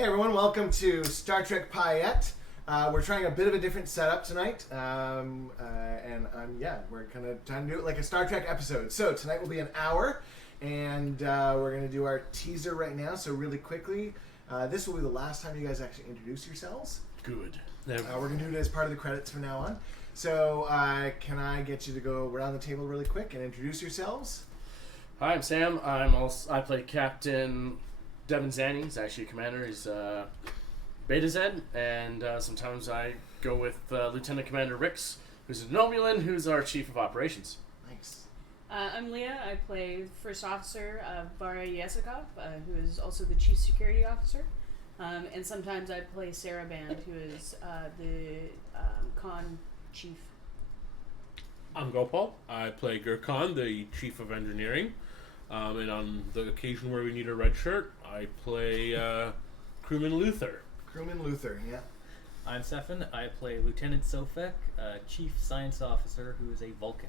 Hey everyone, welcome to Star Trek Payette. We're trying a bit of a different setup tonight, and we're gonna try to do it like a Star Trek episode. So tonight will be an hour, and we're gonna do our teaser right now. So really quickly, this will be the last time you guys actually introduce yourselves. Good. We're gonna do it as part of the credits from now on. So can I get you to go around the table really quick and introduce yourselves? Hi, I'm Sam. I play Captain DaVinci. He's actually a commander. He's Beta Z, and sometimes I go with Lieutenant Commander Rix, who's a Nomulan, who's our Chief of Operations. Nice. I'm Leah. I play First Officer Varya Yesikov, who is also the Chief Security Officer. And sometimes I play Sarah Band, who is the Con Chief. I'm Gopal. I play Gurkhan, the Chief of Engineering. And on the occasion where we need a red shirt, I play Crewman Luther. Crewman Luther, yeah. I'm Stefan. I play Lieutenant Sofek, Chief Science Officer, who is a Vulcan.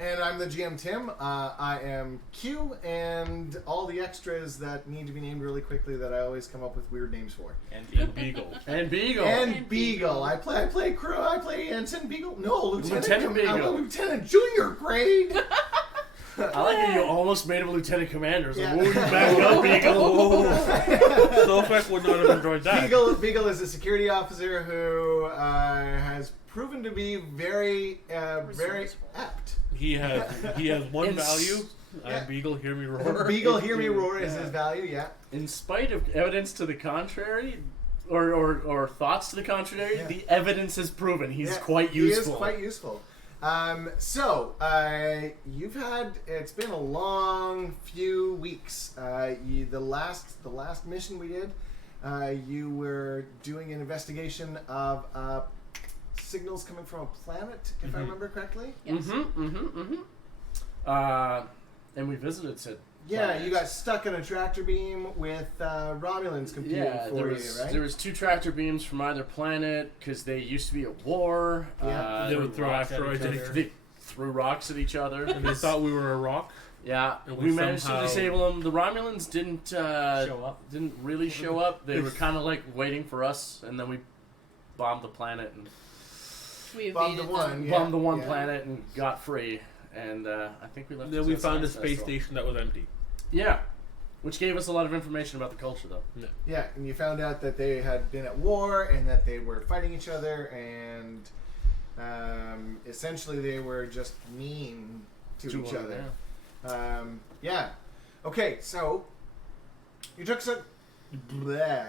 And I'm the GM Tim. I am Q, and all the extras that need to be named really quickly that I always come up with weird names for. And Beagle. And Beagle. And Beagle. I play crew. I play Ensign Beagle. No, Lieutenant Beagle. I'm a Lieutenant Junior grade. I like that you almost made him a Lieutenant Commander. So Yeah. we'll back up, Beagle. Sofek would not have enjoyed that. Beagle is a security officer who has proven to be very apt. He has one value. Yeah. Beagle, hear me roar. Beagle, hear me roar is his value, yeah. In spite of evidence to the contrary, or thoughts to the contrary, Yeah. the evidence has proven he's Yeah, quite useful. He is quite useful. You've had, it's been a long few weeks. The last mission we did, you were doing an investigation of signals coming from a planet, if I remember correctly. Yes. And we visited said Yeah, planet. you got stuck in a tractor beam with Romulans competing for you, right? There was 2 tractor beams from either planet because they used to be at war. Yeah. They would throw rocks at asteroids each at other. each They threw rocks at each other. and they thought we were a rock. Yeah, And we we managed to somehow- disable them. The Romulans didn't Show up. Didn't really show up. They were kind of like waiting for us, and then we bombed the planet and We Bombed the evaded one. them. Yeah, bombed the one yeah. planet and got free. And I think we left. Then as we a found a science space vessel. station that was empty. Yeah, which gave us a lot of information about the culture, though. Yeah, and you found out that they had been at war and that they were fighting each other, and essentially they were just mean to each one, other. yeah. Okay, so you took some.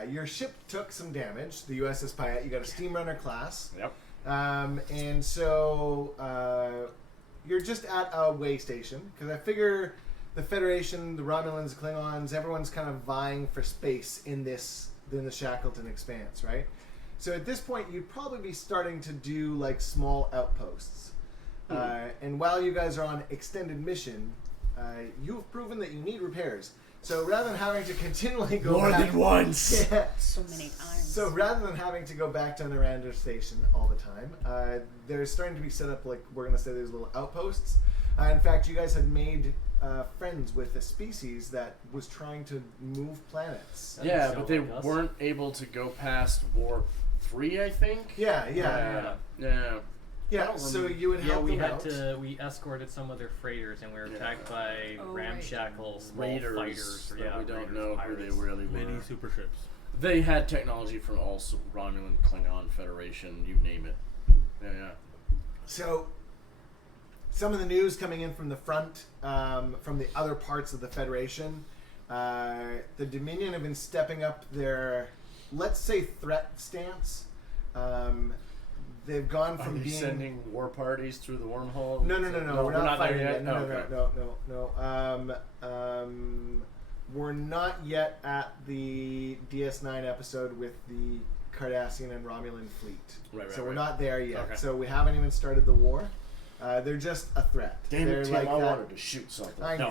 Your ship took some damage. The USS Payette. You got a Steamrunner class. Yep. And so you're just at a way station because I figure the Federation, the Romulans, Klingons, everyone's kind of vying for space in the Shackleton Expanse, right? So at this point, you'd probably be starting to do like small outposts. And while you guys are on extended mission, you've proven that you need repairs. So rather than having to continually go More back, than once. Yeah. So many times. So rather than having to go back to the Miranda station all the time, there's starting to be set up, like, we're going to say there's little outposts. In fact, you guys had made friends with a species that was trying to move planets. Yeah, So but they like us. weren't able to go past Warp 3, I think. Yeah. So you would Yeah, help we them had out. we escorted some of their freighters, and we were attacked by Oh, ramshackle small Raiders, fighters. but we don't raiders, know who pirates. they really were. Many super ships. They had technology from all Romulan, Klingon, Federation, you name it. Yeah. So some of the news coming in from the front, from the other parts of the Federation, the Dominion have been stepping up their, let's say, threat stance. They've gone Are from they being sending war parties through the wormhole? No. We're not fighting there yet. yet. No. We're not yet at the DS9 episode with the Cardassian and Romulan fleet. Right, so we're right. not there yet. Okay. So we haven't even started the war. They're just a threat. Damn They're it, Tim! like I that. wanted to shoot something. I know.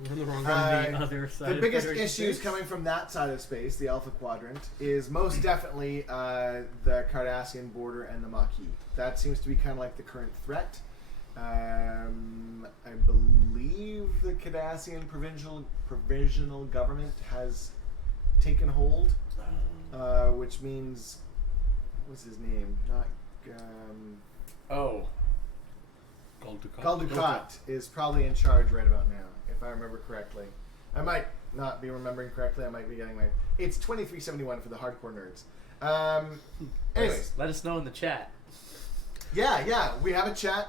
We're on the wrong From side. the other side. The of biggest Federation issues space. coming from that side of space, the Alpha Quadrant, is most definitely the Cardassian border and the Maquis. That seems to be kind of like the current threat. I believe the Cardassian provisional government has taken hold, which means, what's his name? Not Oh. Galdukat is probably in charge right about now, if I remember correctly. I might not be remembering correctly. I might be getting my... It's 2371 for the hardcore nerds. Anyways. Let us know in the chat. Yeah, we have a chat.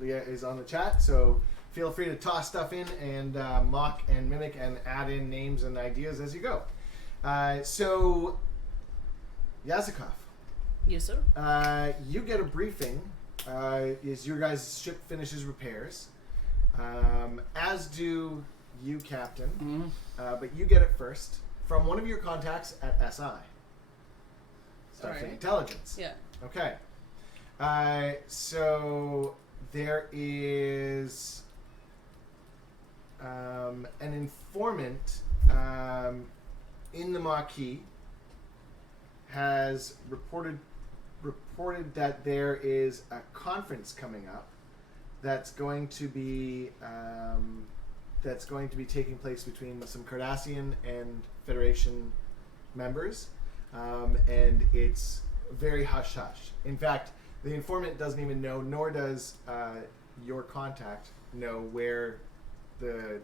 Leah is on the chat, so feel free to toss stuff in and mock and mimic and add in names and ideas as you go. So, Yazikov. Yes, sir. You get a briefing as your guys' ship finishes repairs, as do you, Captain. But you get it first from one of your contacts at SI, Starfleet Intelligence. Yeah. Okay. So there is an informant in the Maquis has reported that there is a conference coming up that's going to be taking place between some Cardassian and Federation members, and it's very hush hush. In fact, the informant doesn't even know, nor does your contact know where the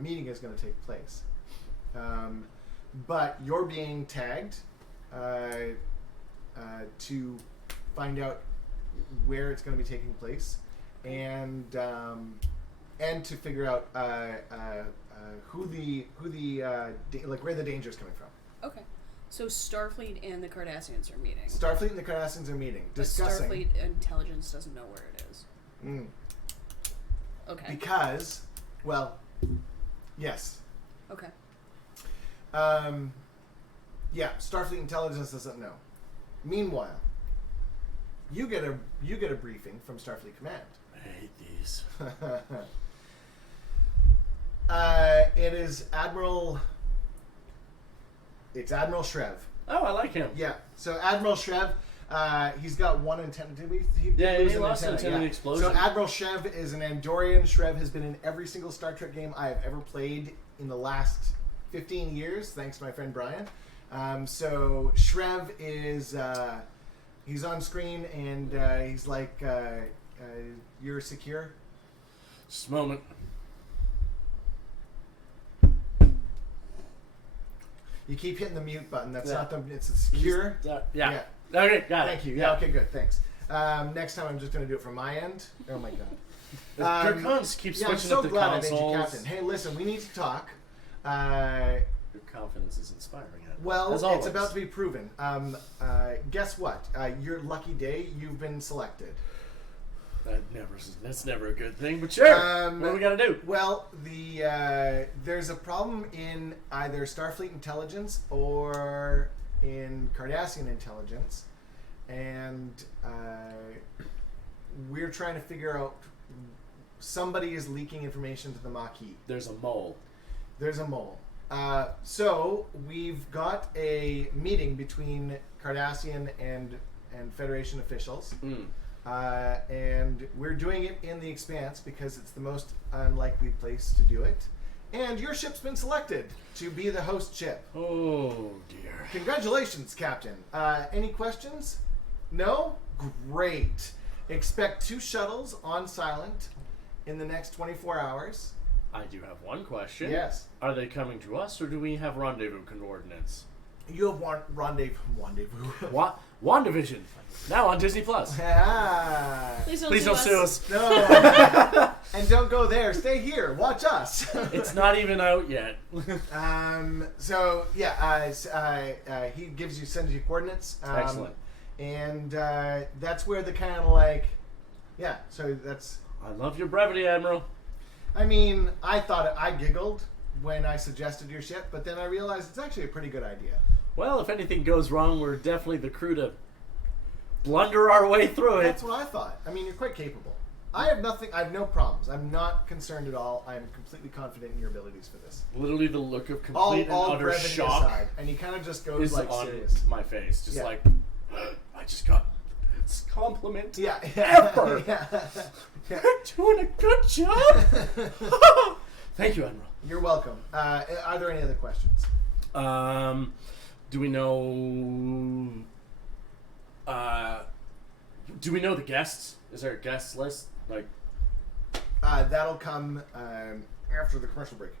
meeting is going to take place. But you're being tagged to find out where it's going to be taking place, and to figure out who the where the danger is coming from. Okay. So Starfleet and the Cardassians are meeting. Starfleet and the Cardassians are meeting, discussing. But Starfleet Intelligence doesn't know where it is. Okay. Because, well, yes. Okay. Yeah, Starfleet Intelligence doesn't know. Meanwhile, you get a briefing from Starfleet Command. I hate these. It is Admiral. It's Admiral Shrev. Oh, I like him. Yeah. So Admiral Shrev, he's got one antenna. Did we? He lost an antenna in the explosion. So Admiral Shrev is an Andorian. Shrev has been in every single Star Trek game I have ever played in the last 15 years, thanks to my friend Brian. So Shrev is he's on screen and he's like, "You're secure." Just a moment. You keep hitting the mute button. That's not the. It's secure. Yeah. Okay, got it. Thank you. Yeah. Okay. Good. Thanks. Next time I'm just going to do it from my end. Oh my god. Kirkons keeps Yeah, I'm switching so up the glad I made consoles. you captain. Hey, listen, we need to talk. Your confidence is inspiring. Well, as always. it's about to be proven. Guess what? Your lucky day, you've been selected. That's never a good thing, but sure. What do we gotta do? Well, there's a problem in either Starfleet Intelligence or in Cardassian Intelligence, and we're trying to figure out. Somebody is leaking information to the Maquis. There's a mole. There's a mole. So we've got a meeting between Cardassian and Federation officials. And we're doing it in the Expanse because it's the most unlikely place to do it. And your ship's been selected to be the host ship. Oh, dear. Congratulations, Captain. Any questions? No? Great. Expect 2 shuttles on silent in the next 24 hours. I do have one question. Yes. Are they coming to us, or do we have rendezvous coordinates? You have one rendezvous. WandaVision, now on Disney Plus. Please don't sue us. No. And don't go there. Stay here. Watch us. It's not even out yet. So yeah, he sends you coordinates. Excellent. And that's where the kind of like, yeah. So that's. I love your brevity, Admiral. I mean, I giggled when I suggested your ship, but then I realized it's actually a pretty good idea. Well, if anything goes wrong, we're definitely the crew to blunder our way through it. That's what I thought. I mean, you're quite capable. I have no problems. I'm not concerned at all. I'm completely confident in your abilities for this. Literally the look of complete and utter brevity shock aside, and he kind of just goes is like on serious. my face. Just Yeah. like, I just got this compliment Yeah. ever. Yeah. You're doing a good job. Thank you, Admiral. You're welcome. Are there any other questions? Do we know? Do we know the guests? Is there a guest list? Like, That'll come after the commercial break.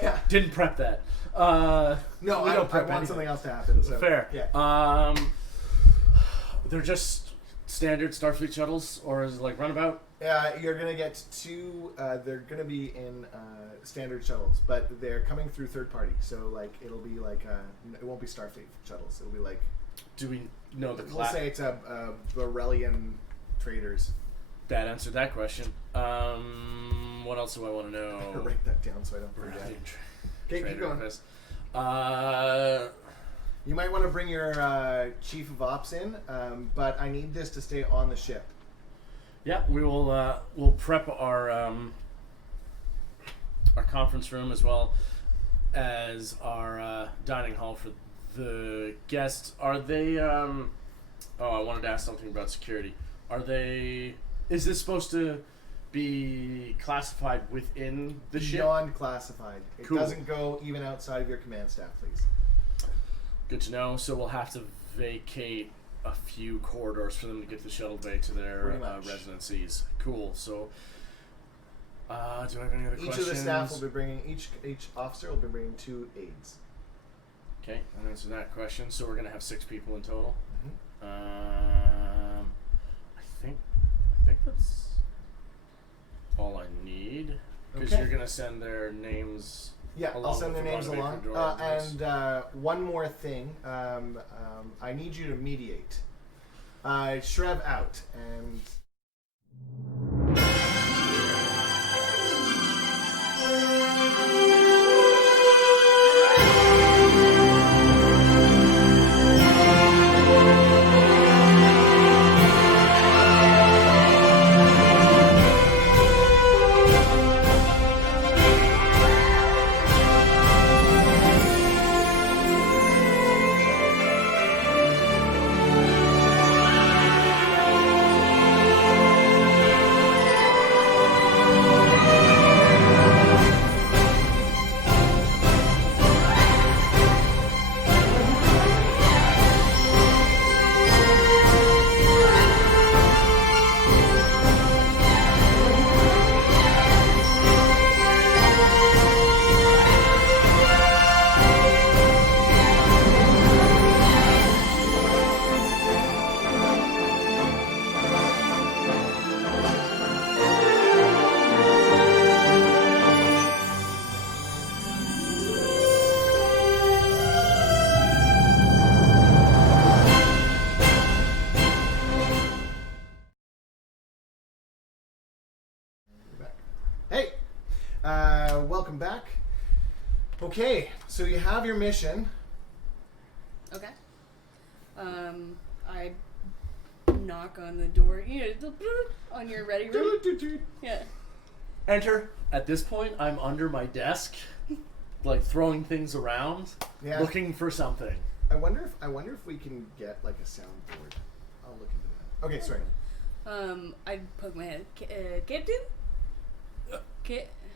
Yeah. didn't prep that. No, we I don't prep want anything. something else to happen. So, Fair. Yeah. They're just standard Starfleet shuttles, or is it like runabout? You're gonna get two. They're gonna be in standard shuttles, but they're coming through third party. So like it'll be like it won't be Starfleet shuttles. It'll be like Do we know the we'll class? say it's a Borellian traders. That answered that question. What else do I want to know? Write that down so I don't forget. Brilliant. Okay, keep Trader going. Chris. You might want to bring your chief of ops in, but I need this to stay on the ship. Yeah, we will. We'll prep our conference room as well as our dining hall for the guests. Are they? Oh, I wanted to ask something about security. Are they? Is this supposed to be classified within the ship? Beyond classified. It Cool. doesn't go even outside of your command staff, please. Good to know. So we'll have to vacate a few corridors for them to get the shuttle bay to their Pretty much. residencies. Cool. So, do I have any other Each questions? of the staff will be bringing each officer will be bringing 2 aides. Okay, that answers that question. So we're gonna have 6 people in total. Mm-hmm. I think that's all I need. Because Okay. you're gonna send their names. Yeah, I'll Along send their with the names rendezvous along. door, And one more thing, I need you to mediate. Shrev out and. Hey, welcome back. Okay, so you have your mission. Okay. I knock on the door. You know, the on your ready room. Yeah. Enter. At this point, I'm under my desk, like throwing things around, Yeah. looking for something. I wonder if we can get like a soundboard. I'll look into that. Okay, sorry. I poke my head. Captain?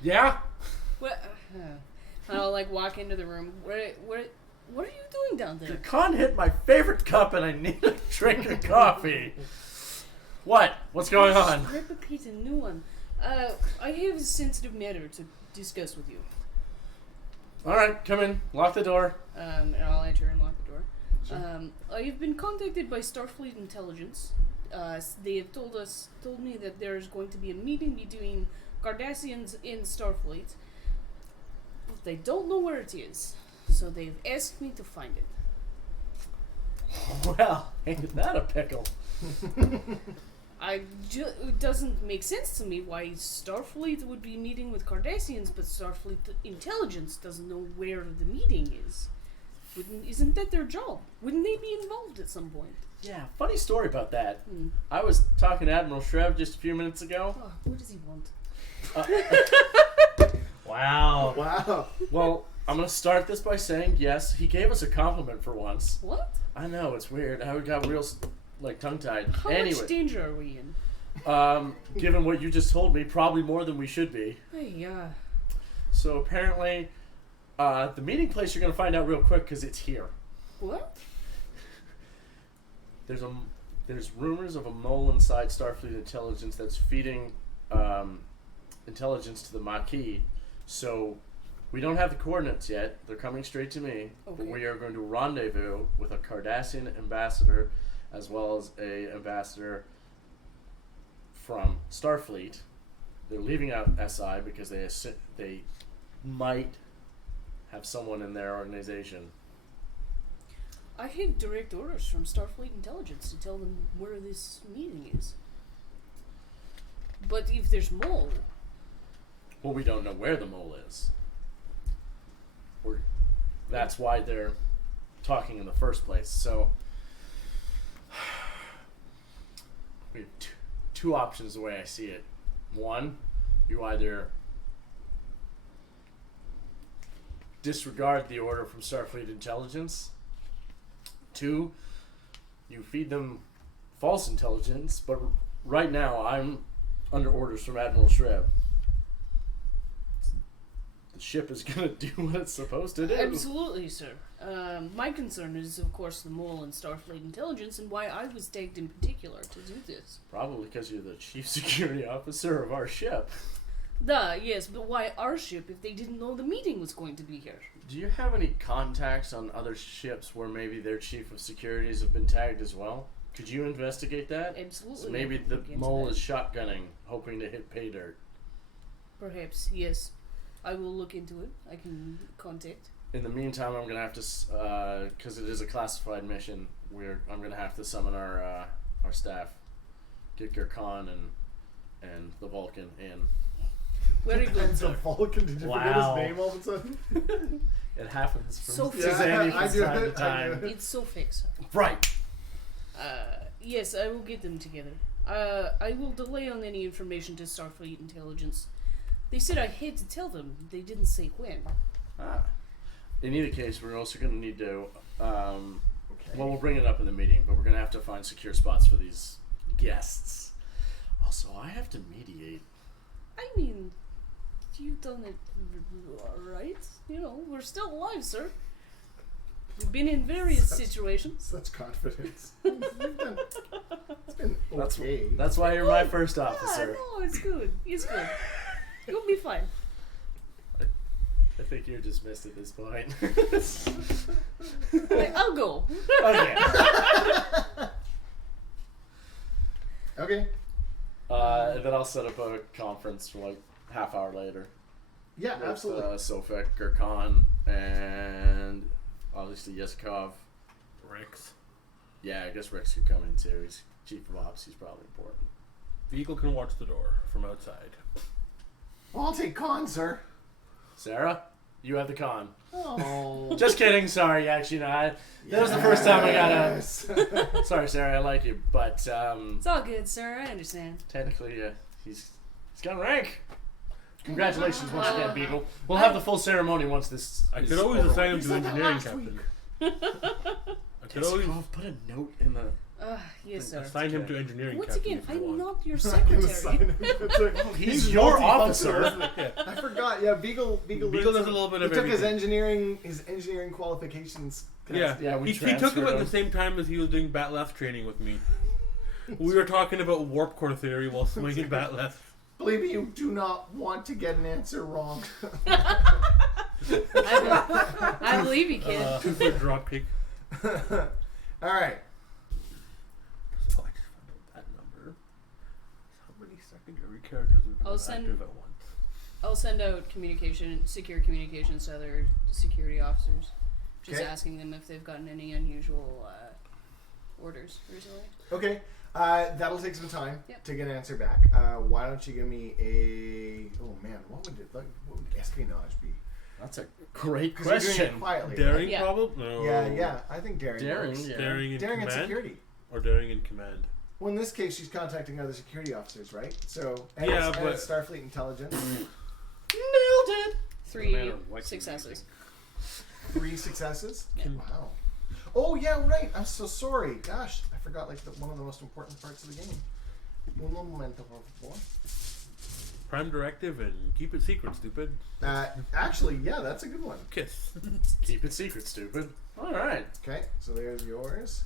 Yeah. What? I'll like walk into the room. What are you doing down The there? con hit my favorite cup, and I need a drink of coffee. What? What's going on? Rip a piece, a new one. I have a sensitive matter to discuss with you. All right, come in. Lock the door. And I'll enter and lock the door. Sure. I have been contacted by Starfleet Intelligence. They have told me that there is going to be a meeting between Cardassians in Starfleet, but they don't know where it is. So they've asked me to find it. Well, ain't that a pickle? It doesn't make sense to me why Starfleet would be meeting with Cardassians, but Starfleet Intelligence doesn't know where the meeting is. Isn't that their job? Wouldn't they be involved at some point? Yeah, funny story about that. Hmm. I was talking to Admiral Shrev just a few minutes ago. Oh, what does he want? Wow. Wow. Well, I'm going to start this by saying, yes, he gave us a compliment for once. What? I know, it's weird. I got real, tongue-tied. How Anyway, much danger are we in? given what you just told me, probably more than we should be. Hey, So apparently, the meeting place you're going to find out real quick because it's here. What? There's rumors of a mole inside Starfleet Intelligence that's feeding intelligence to the Maquis. So we don't have the coordinates yet. They're coming straight to me. Okay. But we are going to rendezvous with a Cardassian ambassador as well as a ambassador from Starfleet. They're leaving out SI because they might have someone in their organization. I have direct orders from Starfleet Intelligence to tell them where this meeting is. But if there's mole, Well, we don't know where the mole is. That's why they're talking in the first place. So we have two options the way I see it. One, you either disregard the order from Starfleet Intelligence. Two, you feed them false intelligence, but right now I'm under orders from Admiral Shreb. The ship is going to do what it's supposed to do. absolutely, sir. My concern is, of course, the mole and Starfleet Intelligence, and why I was tagged in particular to do this. Probably because you're the chief security officer of our ship. Yes, but why our ship if they didn't know the meeting was going to be here? Do you have any contacts on other ships where maybe their chief of securities have been tagged as well? Could you investigate that? Absolutely. So maybe I can the look into mole that. is shotgunning, hoping to hit pay dirt. Perhaps, yes. I will look into it. I can contact. In the meantime, I'm going to have to, because it is a classified mission, I'm going to have to summon our staff, get Gurkhan and the Vulcan in. Very good, And the sir. Vulcan, did you forget Wow. his name all of a sudden? It happens from So Suzanne I from do time to it, I time. do it. It's so fake, sir. Right. Yes, I will get them together. I will delay on any information to Starfleet Intelligence. They said I had to tell them. They didn't say when. In either case, we're also going to need to, well, Okay. we'll bring it up in the meeting, but we're going to have to find secure spots for these guests. Also, I have to mediate. I mean, you've done it right. You know, we're still alive, sir. We've been in various situations. Such confidence. It's been That's, okay. that's why you're my first Yeah, officer. no, it's good. It's good. You'll be fine. I think you're dismissed at this point. I'll go. Okay. Okay. And then I'll set up a conference for like half hour later. Yeah, With, absolutely. Sofek, Gurkhan, and obviously Yeskov. Rex. Yeah, I guess Rex could come in too. He's chief of ops. He's probably important. Vehicle can watch the door from outside. Well, I'll take con, sir. Sarah, you have the con. Oh. Just kidding. Sorry, actually, no. That was the first time I got Yes. a. Sorry, Sarah. I like you, but It's all good, sir. I understand. technically, he's got a rank. Congratulations once again, Beagle. We'll have the full ceremony once this. I is could always over. assign him You to said that engineering last captain. I could Yes, always Cove, put a note in the. Yes, sir. assign him to engineering Once captain. again, if you I'm want. not your I can assign secretary. him. It's like- He's your multifunctional, officer. isn't it? I forgot. Yeah, Beagle Beagle learns does a some- little bit he of took his everything. engineering qualifications. Yeah, Yeah, we he took him transferred at the him. same time as he was doing Batleth training with me. We were talking about warp core theory while swinging Batleth. Believe me, you do not want to get an answer wrong. I believe you, kid. 2-foot drop kick. All right. So I just found out that number. How many secondary characters we I'll have send- active at once? I'll send out secure communications to other security officers. Just Okay. asking them if they've gotten any unusual orders recently. Okay. That'll take some time Yep. to get an answer back. Why don't you give me a? Oh man, what would espionage be? That's a great 'Cause you're doing it question. quietly. Daring, Yeah. probably? No. Right? Yeah. I think daring. Daring, works. yeah. Daring in Daring and command? security. Or daring in command? Well, in this case, she's contacting other security officers, right? So, Yeah, and but- it's Starfleet Intelligence. Nailed it. 3 matter what successes. 3 successes. Yeah. Wow. Oh yeah, right. I'm so sorry. Gosh, I forgot like one of the most important parts of the game. Un momento, por favor. Prime Directive and keep it secret, stupid. Actually, yeah, that's a good one. Kiss. Keep it secret, stupid. All right. Okay, so there's yours.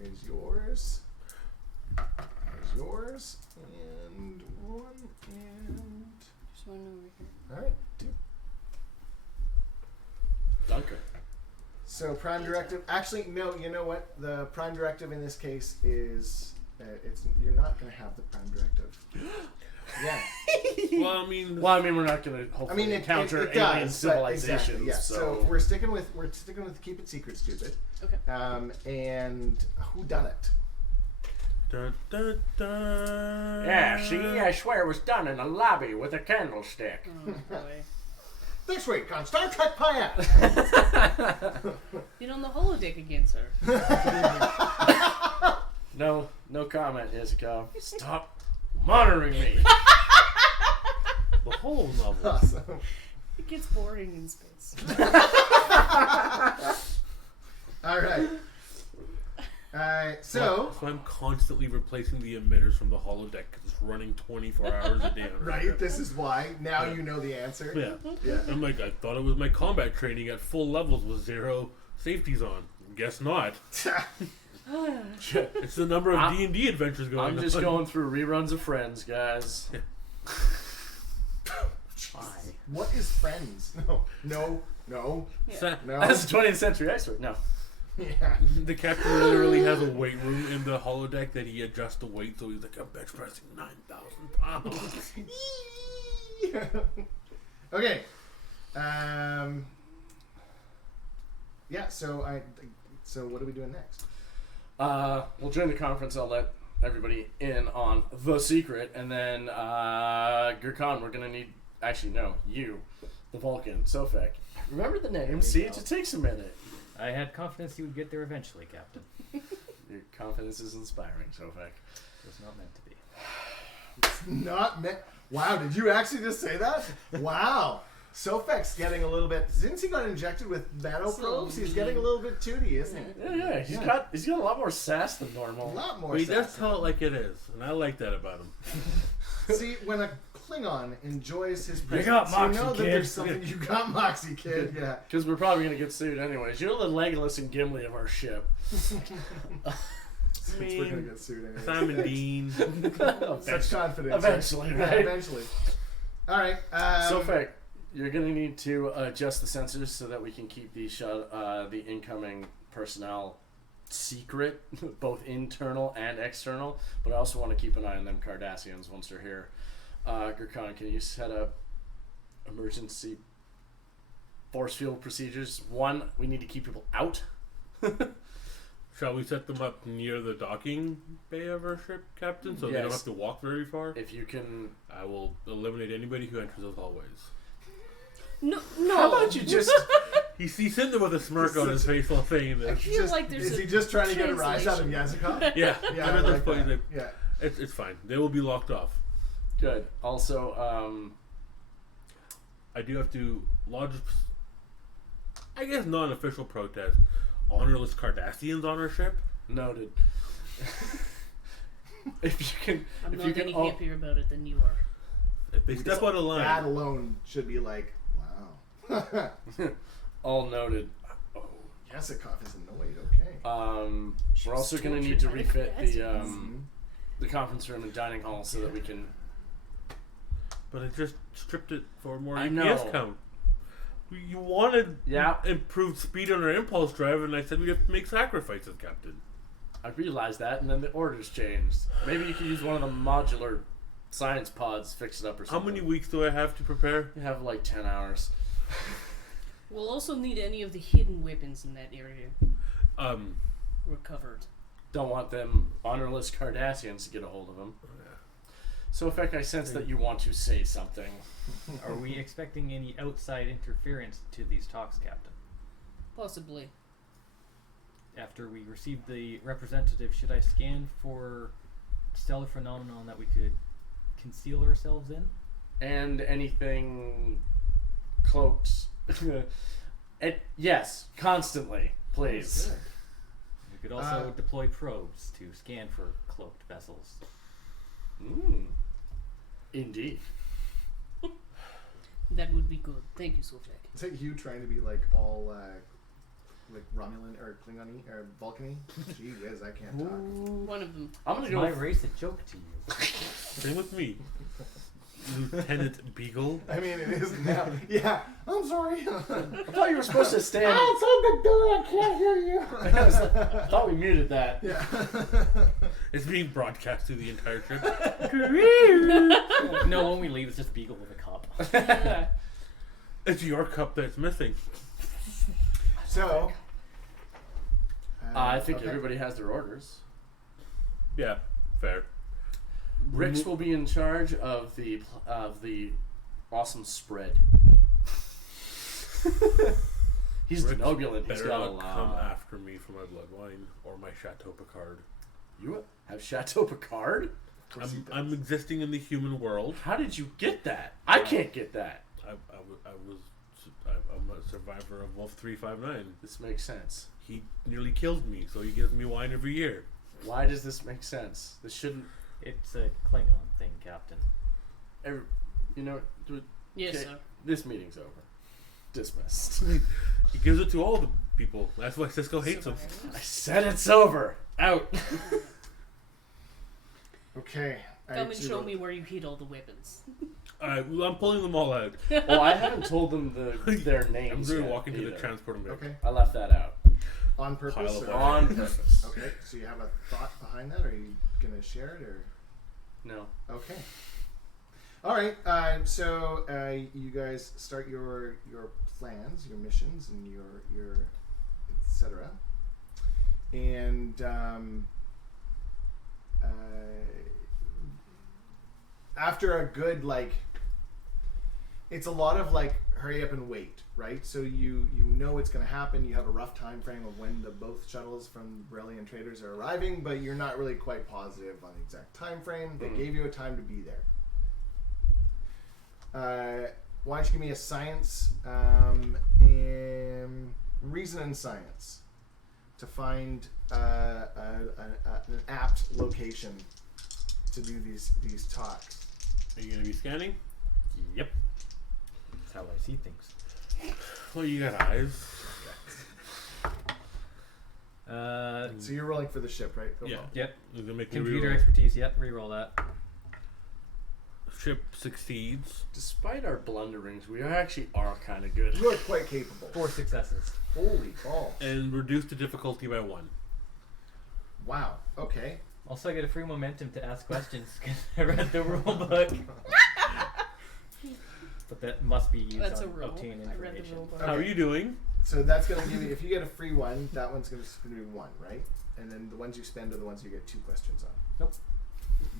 Here's yours. There's yours. And one. And Just one over here. all right, two. Dunker. So prime directive. Actually, no. You know what? The prime directive in this case is you're not going to have the prime directive. Yeah. Well, I mean, we're not going to hopefully encounter it alien does, but civilizations. exactly, yeah. So we're sticking with keep it secret, stupid. Okay. And who done it? dun, dun, dun. Yeah, see, I swear it was done in a lobby with a candlestick. Oh boy. This week on Star Trek Payette. Been on the holodeck again, sir. No comment, Jessica. Stop monitoring me. The whole novel. Awesome. It gets boring in space. All right. So I'm constantly replacing the emitters from the holodeck because it's running 24 hours a day. On right, this is why. Now you know the answer. Yeah. Yeah. I'm like, I thought it was my combat training at full levels with 0 safeties on. Guess not. It's the number of D&D adventures going on. I'm just going through reruns of Friends, guys. What is Friends? No. Yeah. No. That's a 20th century expert. No. Yeah. The captain literally has a weight room in the holodeck that he adjusts the weight, so he's like, I'm bench pressing 9,000 pounds. Okay. Yeah. So what are we doing next? Well, during the conference, I'll let everybody in on the secret, and then Gurkhan, we're gonna need. Actually, no, you, the Vulcan, Sofek. Remember the name. See, it just takes a minute. I had confidence you would get there eventually, Captain. Your confidence is inspiring, Sofek. It was not meant to be. It's not meant. Wow, did you actually just say that? Wow. Sofek's getting a little bit. Since he got injected with nanoprobes, he's getting a little bit tooty, isn't he? Yeah, he's got a lot more sass than A normal. lot more. But he does sassy. tell it like it is, and I like that about him. See, when a Klingon enjoys his presence, got Moxie, you know that kid. there's something. You got Moxie, kid. Yeah. Because we're probably gonna get sued anyways. You're the Legolas and Gimli of our ship. Since we're gonna get sued anyway. Simon Dean. Such confidence. Eventually, right? right? Yeah, eventually. All right. Sofek, you're gonna need to adjust the sensors so that we can keep the incoming personnel secret, both internal and external. But I also want to keep an eye on them Cardassians once they're here. Gurkhan, can you set up emergency force field procedures? One, we need to keep people out. Shall we set them up near the docking bay of our ship, Captain, so they don't Yes. have to walk very far? If you can. I will eliminate anybody who enters those hallways. No. How about you just. He's sitting there with a smirk on his face while saying I this. feel like there's Is a he just trying to get a rise out of Yazikov? Yeah, Yeah, I'm I at this like point, that. like, Yeah. it's fine. They will be locked off. Good. Also, I do have to lodge, I guess, non-official protest. Honorless Cardassians on our ship. noted. If you can. I'm if not you can. any happier about it than you are. If they step out of line, That alone should be like, wow. All noted. Oh. Yazikov is annoyed. Okay. We're also going to need to refit the conference room and dining hall so that we can. but I just stripped it for more I EPS know. count. You wanted Yeah. improved speed on our impulse drive, and I said we have to make sacrifices, Captain. I realized that, and then the orders changed. Maybe you could use one of the modular science pods, fix it up or How something. many weeks do I have to prepare? You have like 10 hours. We'll also need any of the hidden weapons in that area recovered. Don't want them honorless Cardassians to get a hold of them. So, in fact, I sense that you want to say something. Are we expecting any outside interference to these talks, Captain? Possibly. After we receive the representative, should I scan for stellar phenomenon that we could conceal ourselves in? And anything cloaked. Yes, constantly, please. Good. We could also deploy probes to scan for cloaked vessels. Indeed. That would be good. Thank you, Sojak. Is that you trying to be like all like Romulan or Klingon-y or Vulcan-y? Gee whiz, I can't talk. One of them. I'm gonna Is go. my race a joke to you? Same with me. Lieutenant Beagle. I mean, it is now. Yeah, I'm sorry. I thought you were supposed to stand. Outside the door, I can't hear you. I thought we muted that. Yeah. It's being broadcast through the entire trip. No, when we leave, it's just Beagle with a cup. It's your cup that's missing. So. I think okay. everybody has their orders. Yeah, fair. Rix will be in charge of the awesome spread. He's Rick denobulent. He's better got a not come lot. after me for my blood wine or my Chateau Picard. You have Chateau Picard? I'm existing in the human world. How did you get that? I can't get that. I'm a survivor of Wolf 359. This makes sense. He nearly killed me, so he gives me wine every year. Why does this make sense? This shouldn't. It's a Klingon thing, Captain. You know. Yes, Okay, sir. this meeting's over. Dismissed. He gives it to all the people. That's why Cisco hates him. I said it's over. Out. Okay. I Come need and to- show me where you hid all the weapons. Well, I'm pulling them all out. Well, I haven't told them their I'm names. going to yet walk into the either. transport and be like, Okay. I left that out. On purpose. Pile of or- On purpose. Okay. So you have a thought behind that? Or are you gonna share it or? No. Okay. All right. So you guys start your plans, your missions, and your etc. And after a good it's a lot of hurry up and wait, right? So you know it's going to happen. You have a rough time frame of when both shuttles from Borellian traders are arriving, but you're not really quite positive on the exact time frame. They gave you a time to be there. Why don't you give me a science and reason and science to find an apt location to do these talks. are you going to be scanning? Yep. That's how I see things. Well, you got eyes. So you're rolling for the ship, right? Go Yeah. on. Yep. You're going to make me Computer reroll. expertise. Yep. Reroll that. Ship succeeds. Despite our blunderings, we actually are kind of good. You are quite capable. 4 successes. Holy balls. And reduce the difficulty by 1. Wow. Okay. Also, I get a free momentum to ask questions because I read the rule book. But that must be used That's on a rule. obtain I read the information. rule book. Okay. How are you doing? So that's going to give you, if you get a free one, that one's going to be 1, right? And then the ones you spend are the ones you get 2 questions on. Nope.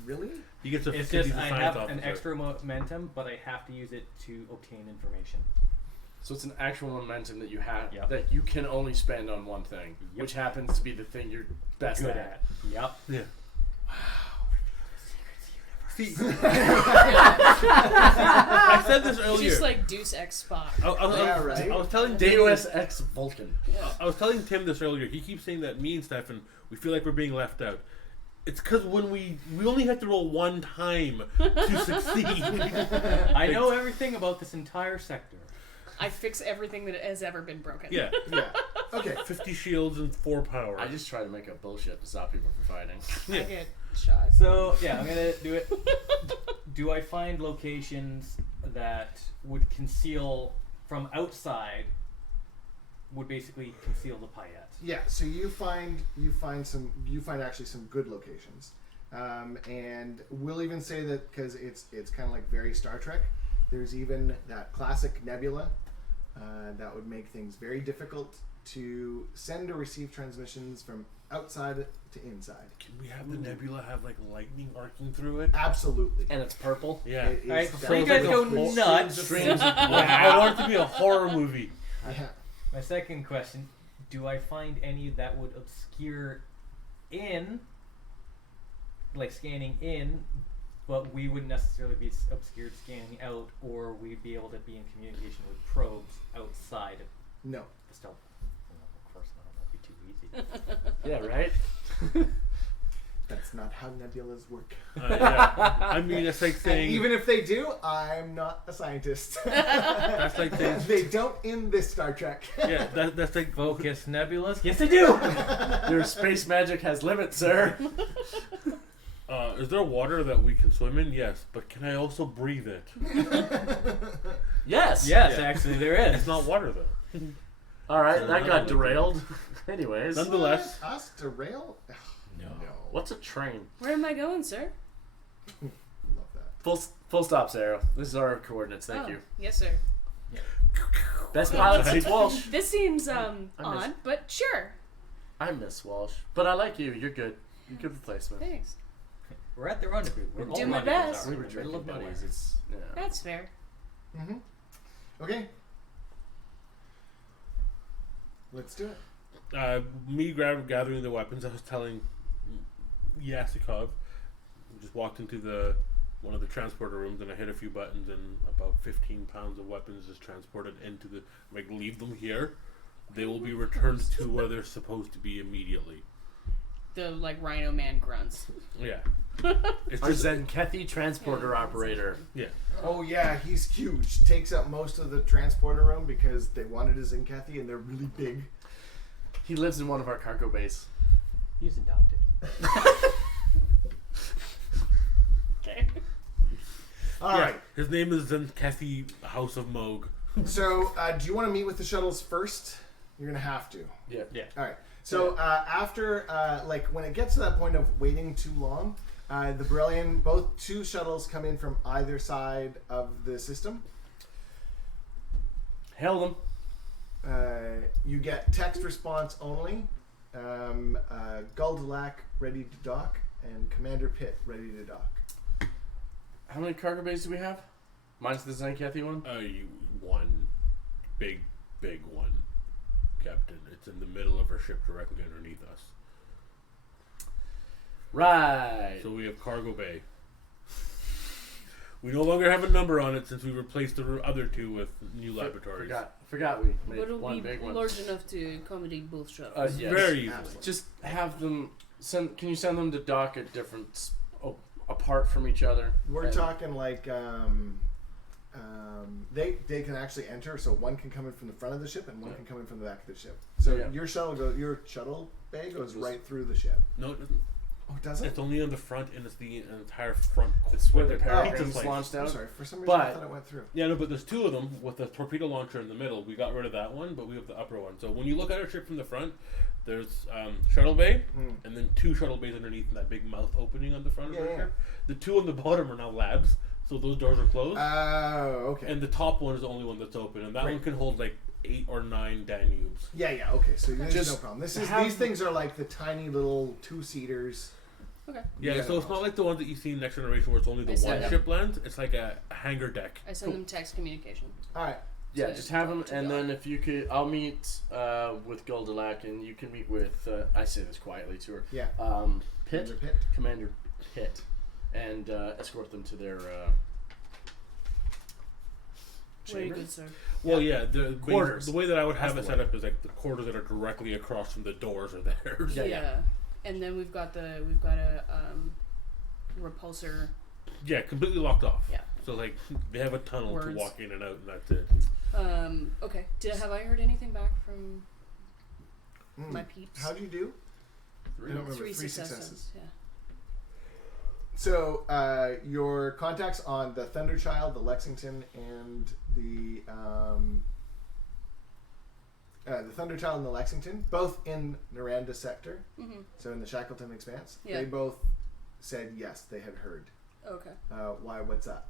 Really? He gets a It's because just he's a I science have officer. an extra momentum, but I have to use it to obtain information. So it's an actual momentum that you have Yep. that you can only spend on one thing, Yep. which happens to be the thing you're best Good at. at. Yep. Yeah. See, I said this It's earlier. just like Deus Ex Spock. Yeah, right. I was telling Tim Deus Ex Vulcan. I was telling Tim this earlier. He keeps saying that me and Stefan, we feel like we're being left out. It's because when we only have to roll 1 time to succeed. I know everything about this entire sector. I fix everything that has ever been broken. Yeah, Yeah. Okay. 50 shields and 4 power. I just try to make up bullshit to stop people from fighting. I Yeah. get shot. So yeah, I'm gonna do it. Do I find locations that would conceal from outside? Would basically conceal the Payette. Yeah. So you find actually some good locations, and we'll even say that because it's kind of like very Star Trek. There's even that classic nebula that would make things very difficult to send or receive transmissions from outside to inside. Can we have the nebula have like lightning arcing through it? Absolutely. And it's purple. Yeah. It is Alright, that- before you guys go nuts. I want it to be a horror movie. Yeah. My second question: do I find any that would obscure in, like scanning in, but we wouldn't necessarily be obscured scanning out, or we'd be able to be in communication with probes outside of No. the stealth? Well, of course not. That'd be too easy. Yeah, right? That's That's not how nebulas work. Yeah. I mean, it's like And saying even if they do, I'm not a scientist. that's like saying They don't in this Star Trek. yeah. That's like Focus nebulas? Yes, they do! Your space magic has limits, sir. Is there water that we can swim in? Yes, but can I also breathe it? Yes. Yes, Yeah. actually, there is. It's not water though. All right, So that none got of it. derailed. Anyways, Nonetheless, Us derail? No. what's a train? Where am I going, sir? Love that. Full stop, Sarah. This is our coordinates. Thank Oh, you. Yes, sir. Best pilot since Right. Walsh. This seems miss- odd, but sure. I miss Walsh, but I like you. You're good. You're good replacement. Thanks. We're at the rendezvous. We're Do all my rendezvous best. are. We We're were in the middle drinking of nowhere. buddies. It's yeah. That's fair. Mm-hmm. Okay. Let's do it. me gathering the weapons. I was telling Yasikov. Just walked into one of the transporter rooms and I hit a few buttons and about 15 pounds of weapons is transported into the leave them here. They will be returned to where they're supposed to be immediately. The Rhino Man grunts. Yeah. It's Our just Zenkethi transporter operator. yeah. Oh yeah, he's huge. Takes up most of the transporter room because they wanted his Zenkethi and they're really big. He lives in one of our cargo bays. He's adopted. Okay. All right. His name is Zenkethi House of Moog. So, do you want to meet with the shuttles first? You're gonna have to. Yeah. Yeah. All right. So after, when it gets to that point of waiting too long, the Borellian, both two shuttles come in from either side of the system. Hail them. You get text response only. Guldalak ready to dock, and Commander Pitt ready to dock. How many cargo bays do we have? Mine's the Zenkethi one. One big one, Captain. It's in the middle of our ship, directly underneath us. Right. So we have cargo bay. We no longer have a number on it since we replaced the other two with new laboratories. Forgot we But made it'll one be big one. large enough to accommodate both shuttles. Yes. Very easily. Absolutely. Just have them send. Can you send them to dock at different, apart from each other? We're And- talking they can actually enter, so one can come in from the front of the ship and one can come in from the back of the ship. So Yeah. your shuttle bay goes right through the ship. No, it doesn't. Oh, does it? It's only on the front, and it's the entire front. It's where the like Peregrine's pizza place. launched I'm out. sorry, for some reason I But- thought it went through. Yeah, no, but there's two of them with the torpedo launcher in the middle. We got rid of that one, but we have the upper one. So when you look at our ship from the front, there's shuttle bay, and then two shuttle bays underneath in that big mouth opening on the front of our Yeah. ship. The two on the bottom are now labs, so those doors are closed. Oh, okay. And the top one is the only one that's open, and that Great. one can hold like 8 or 9 Danubes. yeah, okay. So there's Just no problem. These have- things are like the tiny little two-seaters. Okay. Yeah, Yeah, so it's not like the ones that you see in Next Generation where it's only the I see one that. ship lands. It's like a hangar deck. I send them text communication. All right. Yeah, So just have them, to and dock. then if you could, I'll meet with Guldalak, and you can meet with. I say this quietly to her. Yeah. Pitt, Commander Pitt. Commander Pitt, and escort them to their Very chamber. good, sir. Well, yeah, the Quarters. way that I would have That's it the set up is like the quarters that are directly across from the doors are theirs. Yeah. And then we've got a repulsor. Yeah, completely locked off. Yeah. So like they have a tunnel Words. to walk in and out, and that's it. Okay. Have I heard anything back from my peeps? How'd you do? I don't remember. Three Three successes. successes. Yeah. So your contacts on the Thunderchild, the Lexington, and the Thunderchild and the Lexington, both in Naranda sector, Mm-hmm. so in the Shackleton Expanse, Yeah. they both said yes, they had heard. Okay. Why? What's up?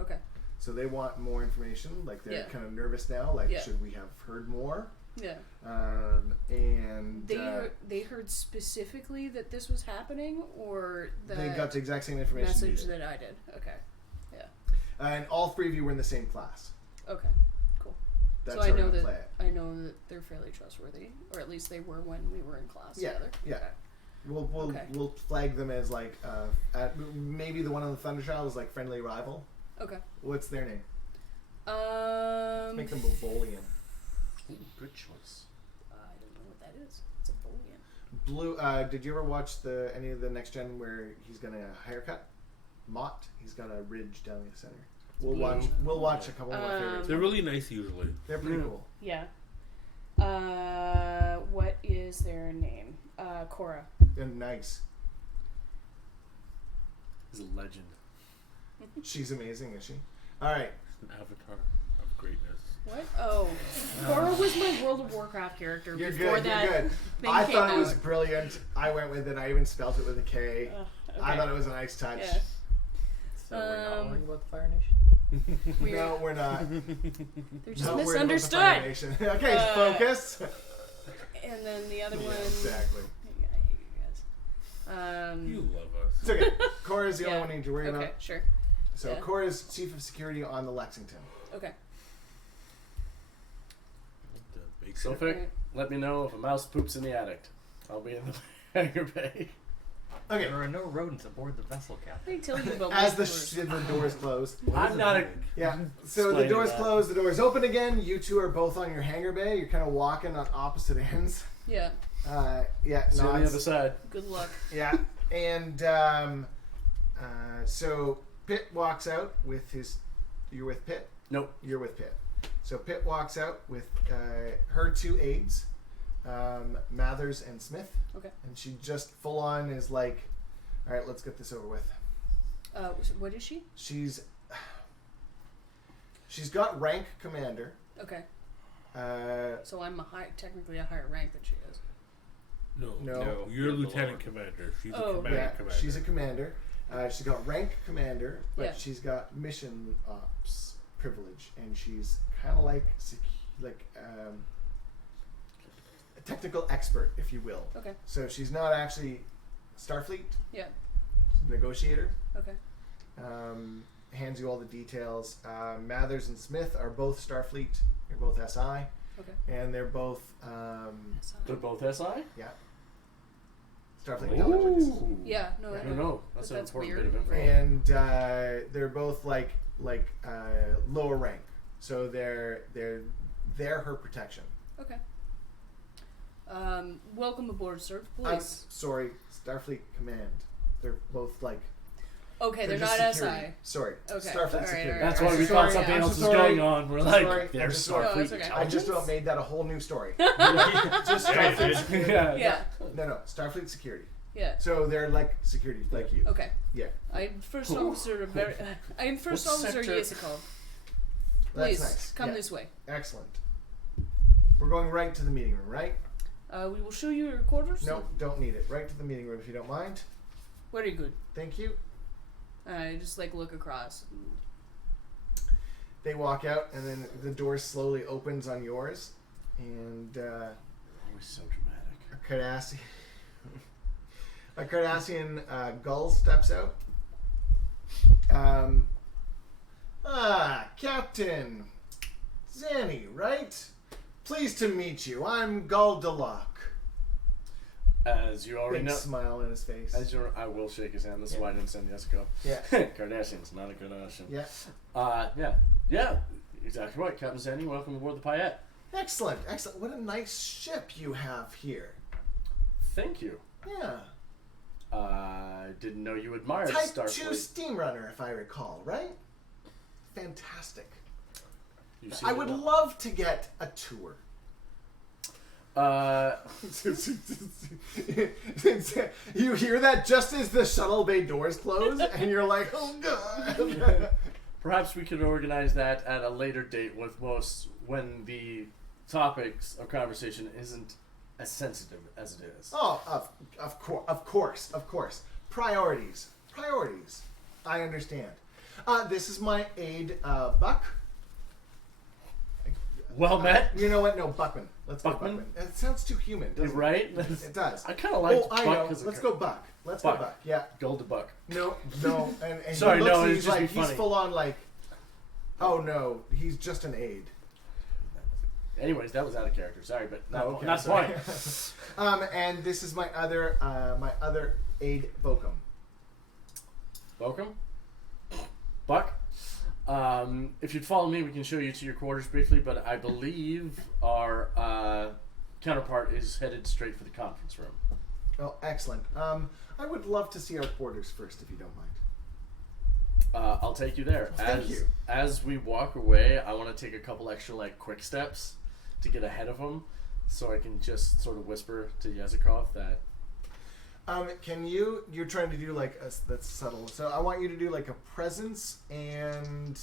Okay. So they want more information. Like they're Yeah. kind of nervous now. Like, Yeah. should we have heard more? Yeah. And They heard specifically that this was happening, or they got the exact same information. you message did. that I did. Okay. And all three of you were in the same class. Okay. Cool. That's so I how we're know gonna that play it. I know that they're fairly trustworthy, or at least they were when we were in class Yeah, together. yeah. Okay. We'll Okay. we'll flag them as like maybe the one on the Thunderchild is like friendly rival. Okay. What's their name? Make them Bolian. Good choice. I don't know what that is. It's a Bolian. Blue. Did you ever watch any of the Next Gen where he's got a haircut? Mott. He's got a ridge down the center. We'll watch a couple of our favorites. They're really nice usually. They're pretty cool. Yeah. What is their name? Cora. They're nice. He's a legend. She's amazing, is she? All right. An avatar of greatness. What? Oh, Cora was my World of Warcraft character You're before good. that. You're good. thing I came thought it was out. brilliant. I went with it. I even spelled it with a K. Okay. I thought it was a nice touch. Yeah. So we're not worrying about the Fire Nation? No, we're not. They're just Not worried about the misunderstood. Fire Nation. Okay, focus. And then the other one. Exactly. I hate you guys. You love us. It's okay. Cora's the only one you need to worry Okay, about. sure. So Yeah. Cora's chief of security on the Lexington. Okay. The big Sophic, Alright. let me know if a mouse poops in the attic. I'll be in the hangar bay. Okay. There are no rodents aboard the vessel, Captain. Let me tell you about As the the doors close. I'm not a. Yeah. So the Explain doors that. close, the doors open again. You two are both on your hangar bay. You're kind of walking on opposite ends. Yeah. Yeah. See you on the nods. other side. Good luck. Yeah. And so Pitt walks out with his. You're with Pitt? Nope. You're with Pitt. So Pitt walks out with her two aides, Mathers and Smith. Okay. And she just full on is like, all right, let's get this over with. What is she? She's got rank commander. Okay. So So I'm technically a higher rank than she is. No. No. You're lieutenant commander. She's a commanding yeah, commander. she's a commander. She's got rank commander, but Yeah. she's got mission ops privilege, and she's kind of like a technical expert, if you will. Okay. So she's not actually Starfleet. Yeah. She's a negotiator. Okay. Hands you all the details. Mathers and Smith are both Starfleet. They're both SI. Okay. And they're both They're both SI? yeah. Starfleet Intelligence. Ooh. Yeah. No. I don't know. That's an That's important weird. bit of info. And they're both like lower rank, so they're her protection. Okay. Welcome aboard, sir. I'm Please. sorry, Starfleet Command. They're both like Okay, they're just not security. SI. Sorry, Okay. Starfleet Alright, Security. alright, That's I'm why we sorry, thought something I'm else so was sorry. going on. We're I'm like, sorry. they're I'm just- No, Starfleet it's okay. I just Intelligence? made that a whole new story. Yeah, Just you Starfleet did. Security. Yeah. No, Starfleet Security. Yeah. So they're like security, like you. Okay. Yeah, I'm first officer. I'm first What officer sector? Yesiko. that's Please nice. come Yeah. this way. Excellent. We're going right to the meeting room, right? We will show you your quarters. No, don't need it. Right to the meeting room if you don't mind. Very good. Thank you. I just look across. They walk out, and then the door slowly opens on yours, and Always so dramatic. a Cardassian gull steps out. Captain Zanny, right? Pleased to meet you. I'm Gull Deloc. As you already Big know. smile on his face. I will shake his hand. This is why I didn't send Jessica. Yeah. Cardassians, not a good option. Yeah. Yeah, exactly right. Captain Sandy, welcome aboard the Payette. Excellent. Excellent. What a nice ship you have here. Thank you. Yeah. I didn't know you admired Type 2 Starfleet. Steamrunner, if I recall, right? Fantastic. You've seen I it would all? love to get a tour. You hear that just as the shuttle bay doors close, and you're like, oh god. Perhaps we could organize that at a later date when the topics of conversation isn't as sensitive as it is. Oh, of course. Priorities. I understand. This is my aide, Buck. Well met. You know what? No, Buckman. Let's go Buckman? Buckman. It sounds too human, doesn't Right? it? It does. I kind of like I Buck know. as a Let's co- go Buck. Let's Buck. go Buck. Yeah. Gold to Buck. No. And Sorry, he looks, no, and it's he's just like, be funny. he's full on like, oh no, he's just an aide. Anyways, that was out of character. Sorry, but Oh, okay, not the sorry. point. And this is my other aide, Bokum. Welcome. Buck. If you'd follow me, we can show you to your quarters briefly, but I believe our counterpart is headed straight for the conference room. Oh, excellent. I would love to see our quarters first, if you don't mind. I'll take you there. Thank you. As we walk away, I want to take a couple extra quick steps to get ahead of him, so I can just sort of whisper to Yazikov that. You're trying to do that's subtle. So I want you to do a presence and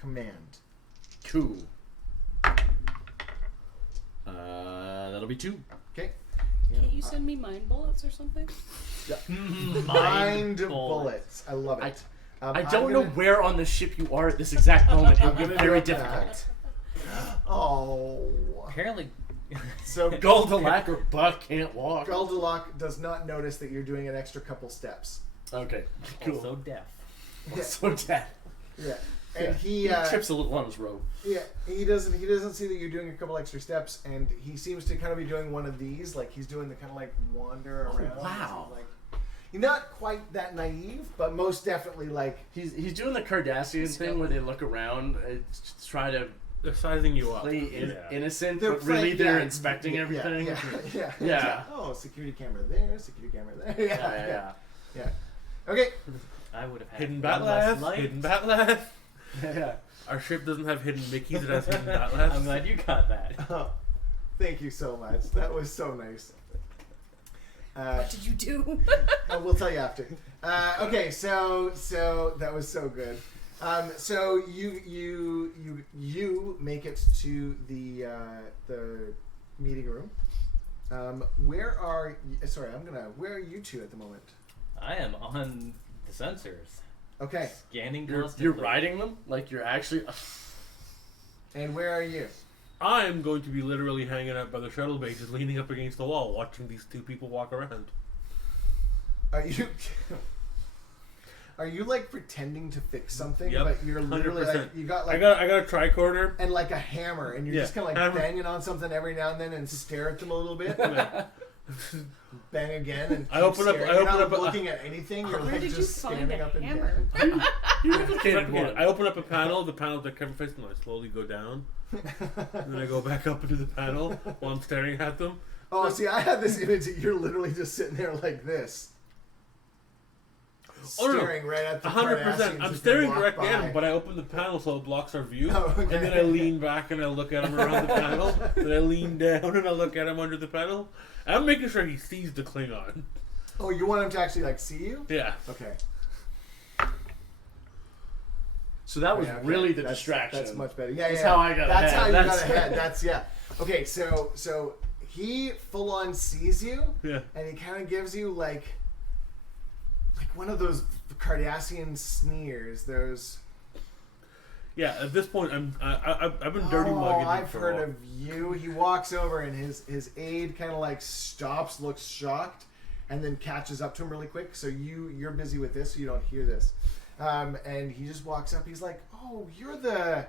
command. Cool. That'll be 2. Okay. Can't you send me mind bullets or something? Yeah. Mind bullets. I love it. I don't know where on the ship you are at this exact moment. It would be very difficult. Oh. Apparently, So Goldalac or Buck can't walk. Goldalac does not notice that you're doing an extra couple steps. Okay, cool. also deaf. Yeah. So dead. Yeah. And He trips a little on his rope. Yeah, he doesn't see that you're doing a couple extra steps, and he seems to kind of be doing one of these, he's doing the kind of wander around. wow. You're not quite that naive, but most definitely He's doing the Cardassians thing where they look around and try to They're sizing you up. play innocent, They're but really playing- they're yeah, inspecting everything. Yeah. Yeah. Oh, security camera there, security camera there. Yeah. Okay. I would have had Hidden one less Batlath. light. Hidden Batlath. Yeah. Our ship doesn't have hidden Mickeys, it has hidden Batlaths. I'm glad you got that. Oh, thank you so much. That was so nice. What did you do? We'll tell you after. Okay, so that was so good. So you make it to the meeting room. Where are you two at the moment? I am on the sensors. Okay, Scanning You're constantly. riding them? You're actually... and where are you? I am going to be literally hanging out by the shuttle bay, just leaning up against the wall, watching these two people walk around. Are you? Are you pretending to fix something? Yep, But you're literally 100%. you got I got a tricorder. and a hammer, and you're Yeah, just kind of hammer. banging on something every now and then and stare at them a little bit. Yeah. Bang again, and I keep open up- staring. I You're open not up a- looking at anything. You're Where did you just find standing a up and hammer? down. You replicated one. I open up a panel, the panel that Kevin faced, and I slowly go down. And then I go back up into the panel while I'm staring at them. Oh, see, I had this image that you're literally just sitting there like this. Oh, no, no. Staring right at the 100%. Cardassians I'm as staring they walk directly at by. him, but I open the panel so it blocks our view. Oh, okay. And then I lean back and I look at him around the panel. Then I lean down and I look at him under the panel. And I'm making sure he sees the Klingon. Oh, you want him to actually see you? Yeah. Okay. So that was Yeah, okay. really the That's- distraction. That's much better. Yeah, That's yeah. how I got That's ahead. how you That's- got ahead. That's yeah. Okay, so he full on sees you, Yeah. and he kind of gives you like one of those Cardassian sneers. Those. Yeah, at this point, I've been dirty mugging him I've for a heard while. of you. He walks over and his aide kind of stops, looks shocked, and then catches up to him really quick. So you're busy with this, so you don't hear this. And he just walks up. He's like, "Oh, you're the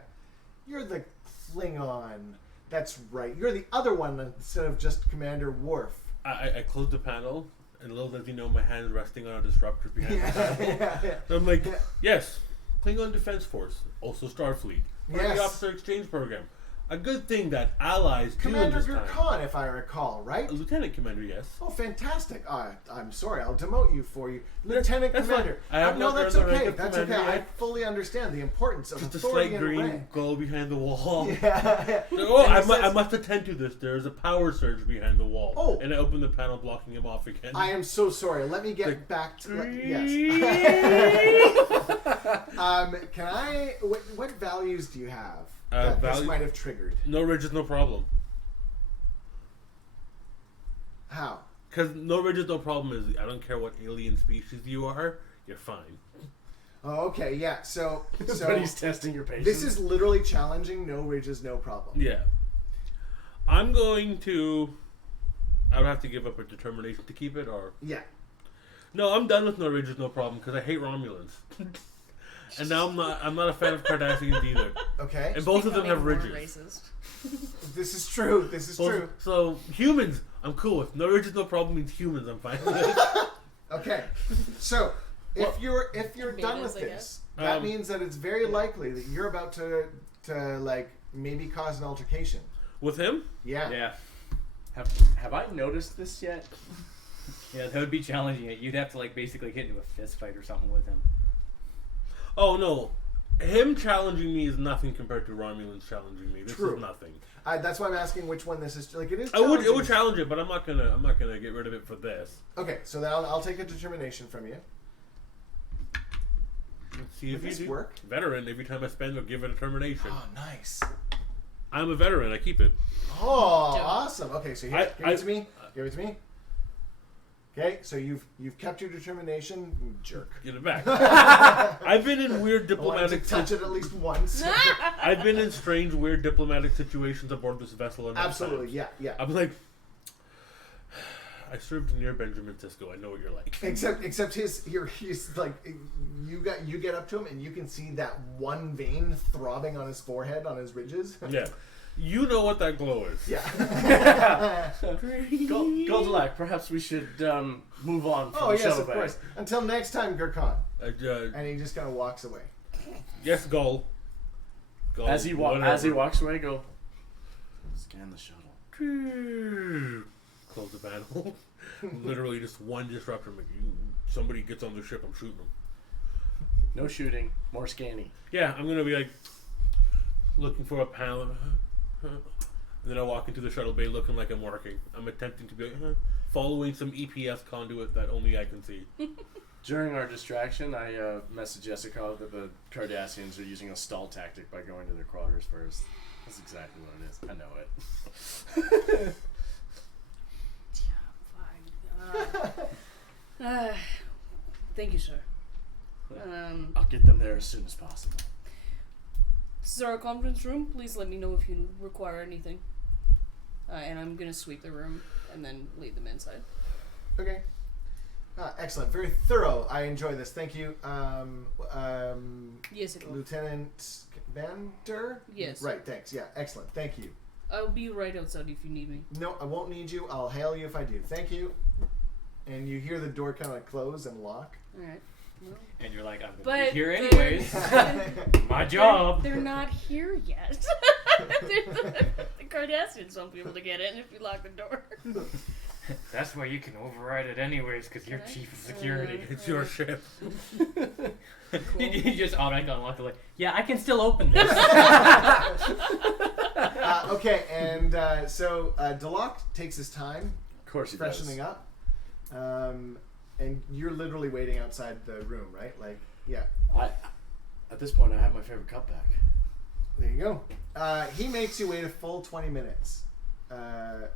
Klingon. That's right. You're the other one instead of just Commander Worf." I close the panel, and little does he know my hand's resting on a disruptor behind the panel. Yeah. So I'm like, Yeah. yes, Klingon Defense Force, also Starfleet, part of Yes. the Officer Exchange Program. A good thing that allies Commander do in this time. Gurkhan, if I recall, right? A Lieutenant Commander, yes. Oh, fantastic! I'm sorry, I'll demote you for you, Lieutenant That's Commander. fine. I have No, not that's earned the okay. rank of That's okay. commander I yet. fully understand the importance of Just a authority slight and green rank. glow behind the wall. Yeah. Oh, And I he says, must attend to this. There's a power surge behind the wall. Oh. And I open the panel, blocking him off again. I am so sorry. Let me get Like, back to yes. Can I? What values do you have that this value- might have triggered? No ridges, no problem. How? Because no ridges, no problem is I don't care what alien species you are, you're fine. Oh, okay. Yeah. So But he's testing your patience. this is literally challenging. No ridges, no problem. Yeah. I'm going to. I would have to give up a determination to keep it, or Yeah. no, I'm done with no ridges, no problem because I hate Romulans, and now I'm not a fan of Cardassians either, Okay. and both of them have Becoming more ridges. racist. This is true. This is true. So humans, I'm cool with. No ridges, no problem means humans. I'm fine with it. Okay. So if Well- you're done Tomatoes, with I this, guess. that means that it's very likely that you're about to like maybe cause an altercation. With him, Yeah. Yeah. Have I noticed this yet? Yeah, that would be challenging it. You'd have to like basically get into a fist fight or something with him. Oh no, him challenging me is nothing compared to Romulans challenging me. This True. is nothing. That's why I'm asking which one this is. Like it is. It would challenge it, but I'm not gonna get rid of it for this. Okay, so then I'll take a determination from you. Let's see if Would you this do. work? Veteran. Every time I spend, I'll give it a termination. Oh, nice. I'm a veteran. I keep it. Oh, Dope. awesome. Okay, so here, give it to me. Give it to me. Okay, so you've kept your determination, you jerk. Get it back. I've been in weird I wanted to diplomatic. touch it at least once. I've been in strange, weird diplomatic situations aboard this vessel. Enough Absolutely, times. yeah. I'm like, I served near Benjamin Sisko. I know what you're like. Except he's like you get up to him and you can see that one vein throbbing on his forehead, on his ridges. Yeah, you know what that glow is. Yeah. Goldilocks, perhaps we should move on from Oh the yes, shuttle of bay. course. Until next time, Gurkhan. Uh, And he just kind of walks away. yes, Gull. Gull. As he walks away, go scan the shuttle. Close the panel. Literally just one disruptor. Somebody gets on the ship, I'm shooting them. No shooting, more scanning. Yeah, I'm gonna be like looking for a panel. And then I walk into the shuttle bay looking like I'm working. I'm attempting to be like, following some EPS conduit that only I can see. During our distraction, I messaged Jessica that the Cardassians are using a stall tactic by going to their quarters first. That's exactly what it is. I know it. Thank you, sir. I'll get them there as soon as possible. This is our conference room. Please let me know if you require anything. And I'm gonna sweep the room and then lead them inside. Okay. Excellent. Very thorough. I enjoy this. Thank you. Yes, it will. Lieutenant Vander? Yes. Right, thanks. Yeah, excellent. Thank you. I'll be right outside if you need me. No, I won't need you. I'll hail you if I do. Thank you. And you hear the door kind of close and lock. All right. Well, And you're like, I'm gonna but be here they're- anyways. My job. They're not here yet. The Cardassians won't be able to get in if you lock the door. That's why you can override it anyways, because you're Can I? chief of security. It's your ship. You just automatically unlock the like, yeah, I can still open this. Okay, and so Deloc takes his time Of course he freshening does. up. And you're literally waiting outside the room, right? Like, yeah. At this point, I have my favorite cup back. There you go. He makes you wait a full 20 minutes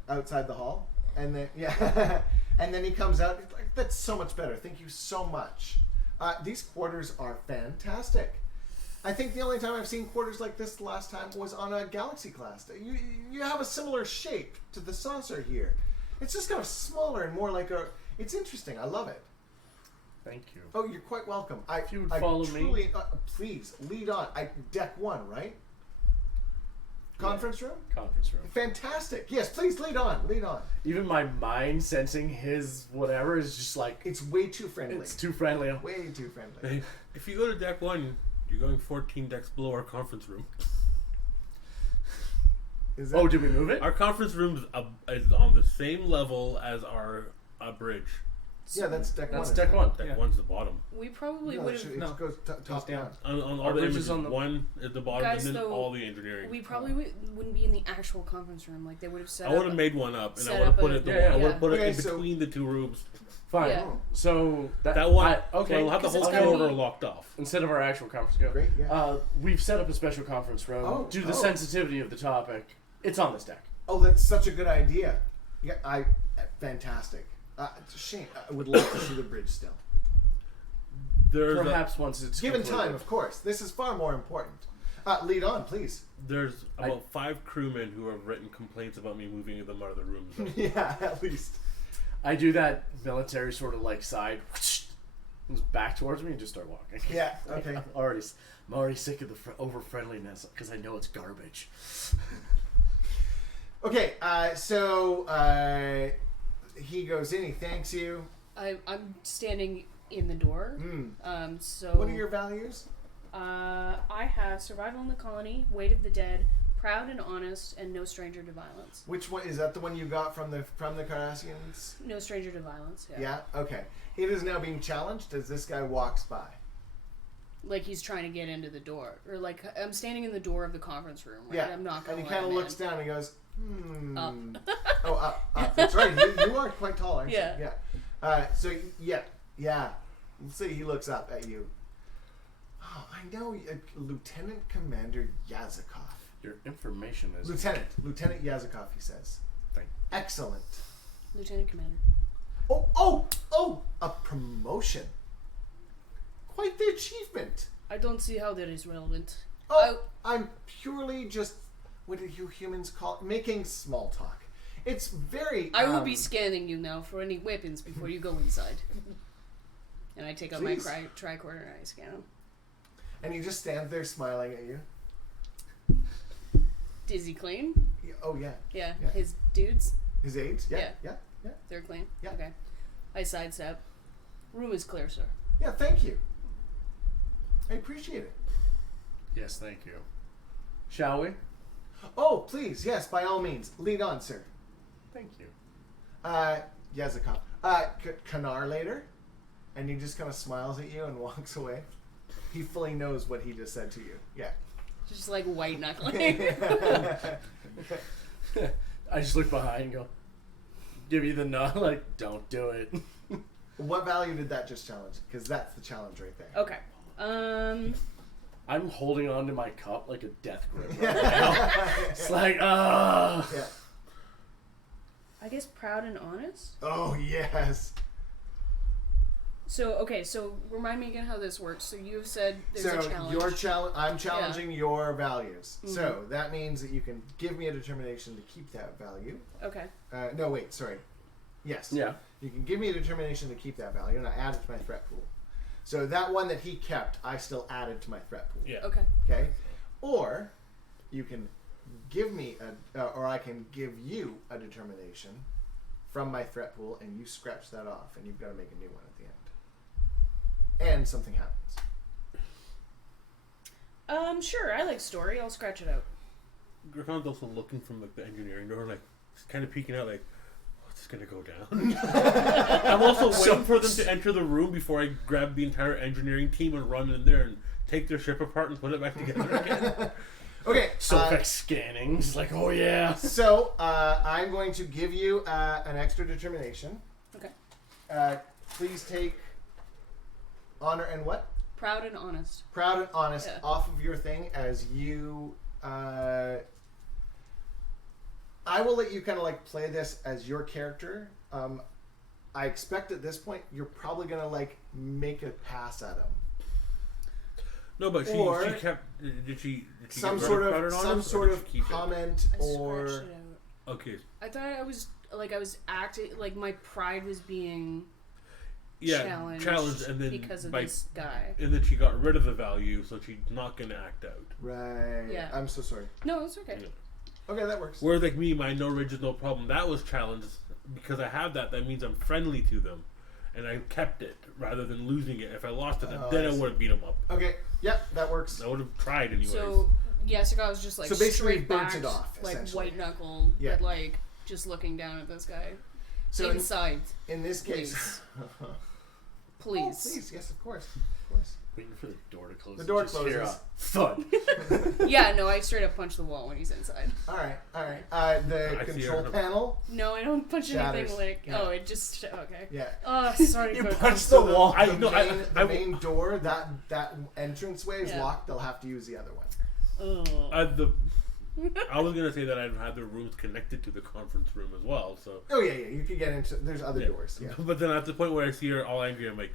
outside the hall. And then, yeah. And then he comes out. He's like, that's so much better. Thank you so much. These quarters are fantastic. I think the only time I've seen quarters like this the last time was on a Galaxy class. You have a similar shape to the saucer here. It's just kind of smaller and more like a... It's interesting. I love it. Thank you. Oh, you're quite welcome. If you would follow me. Please, lead on. Deck 1, right? Conference room? Conference room. Fantastic. Yes, please lead on. Lead on. Even my mind sensing his whatever is just like, It's way too friendly. it's too friendly. Way too friendly. If you go to deck 1, you're going 14 decks below our conference room. Is that, Oh, did we move it? Our conference room is on the same level as our bridge. yeah, that's deck 1. That's isn't deck it? one. Deck Yeah. 1's the bottom. We probably No, would it, should, have. it no. goes top down. down. On Our all the bridge images, is on the- 1 is the bottom, Guys, and then though, all the engineering. We probably wouldn't be in the actual conference room. Like they would have set I would up. have made one up, and I set would have up put a- it. Yeah, I would yeah. have put it Okay, in so- between the two rooms. Fine. Yeah. So That one, okay. we'll have the 'cause whole it's gotta corridor be- locked off. Instead of our actual conference go. Great, yeah. We've set up a special conference room Oh, due to the oh. sensitivity of the topic. It's on this deck. Oh, that's such a good idea. Yeah, fantastic. It's a shame. I would love to see the bridge still. There's Perhaps once it's Given completed. time, of course. This is far more important. Lead on, please. there's about 5 crewmen who have written complaints about me moving them out of the rooms. Yeah, at least. I do that military sort of like side, moves back towards me and just start walking. Yeah, okay. I'm already sick of the over friendliness because I know it's garbage. Okay, so he goes in, he thanks you. I'm standing in the door. Mm. So What are your values? I have survival in the colony, weight of the dead, Proud and honest, and no stranger to violence. Which one is that? The one you got from the Cardassians? No stranger to violence. Yeah. Yeah. Okay. It is now being challenged as this guy walks by. Like he's trying to get into the door, or like I'm standing in the door of the conference room. Right? Yeah. I'm not going. And he kind of looks down and he goes, Up. Oh, up. That's right. You are quite tall, aren't Yeah. you? Yeah. So yeah. Let's see. He looks up at you. Oh, I know, Lieutenant Commander Yazikov. Your information is... Lieutenant Yazikov, he says. Thank you. Excellent. Lieutenant Commander. Oh! A promotion. Quite the achievement. I don't see how that is relevant. Oh, I'm purely just, what do you humans call it? Making small talk. It's very... I will be scanning you now for any weapons before you go inside. And I take out my tricorder and I scan him. And he just stands there smiling at you. Is he clean? Oh, yeah. Yeah. Yeah. His dudes? His aides? Yeah. They're clean? Yeah. Okay. I sidestep. Room is clear, sir. Yeah, thank you. I appreciate it. Yes, thank you. Shall we? Oh, please, yes, by all means. Lead on, sir. Thank you. Yazikov. Kanar later? And he just kind of smiles at you and walks away. He fully knows what he just said to you. Yeah. Just like white knuckling. I just look behind and go, give you the nod, like, don't do it. What value did that just challenge? Because that's the challenge right there. Okay. I'm holding on to my cup like a death grip right now. It's like, Yeah. I guess proud and honest? Oh, yes. So remind me again how this works. So you've said there's a challenge. I'm challenging your values. Mm-hmm. So that means that you can give me a determination to keep that value. Okay. No, wait, sorry. Yes. Yeah. You can give me a determination to keep that value, and I add it to my threat pool. So that one that he kept, I still added to my threat pool. Yeah. Okay. Okay? Or you can give me or I can give you a determination from my threat pool, and you scratch that off, and you've got to make a new one at the end. And something happens. Sure. I like story. I'll scratch it out. Griffon's also looking from like the engineering door, like kind of peeking out, like, what's this gonna go down? I'm also waiting for them to enter the room before I grab the entire engineering team and run in there and take their ship apart and put it back together again. Okay. So like scanning, just like, oh yeah. So I'm going to give you an extra determination. Okay. Please take honor and what? Proud and honest. Proud and honest Yeah. off of your thing as you... I will let you kind of like play this as your character. I expect at this point you're probably going to like make a pass at him. No, but Or she kept... Did she some get sort rid of Proud and some Honest, or sort did of she keep it? comment I or... scratched it out. Okay. I thought I was acting like my pride was being challenged and then because of this guy. And then she got rid of the value, so she's not going to act out. Right. Yeah. I'm so sorry. No, it's okay. Yeah. Okay, that works. Whereas like me, my no ridge is no problem. That was challenged because I have that. That means I'm friendly to them, and I kept it rather than losing it. If I lost it, then I would have beat them up. Okay, yep, that works. I would have tried anyways. So Jessica was just like So basically straight burnt back, it off, like essentially. white knuckle, Yeah. but like just looking down at this guy. So Inside, in this case... please. Oh, please, yes, of course. Of course. Waiting for the door to close. The door just hear closes. a thud. Yeah, no, I straight up punch the wall when he's inside. Alright. The I see control her. panel. No, I don't punch Shatters. anything like. Yeah. Oh, it just okay. Yeah. Oh, sorry. You for punched the wall. The main door, that entranceway is Yeah. locked. They'll have to use the other one. Oh. I was gonna say that I'd had the rooms connected to the conference room as well. So, Oh yeah. You could get into. There's other Yeah. doors. Yeah. but then at the point where I see her all angry, I'm like,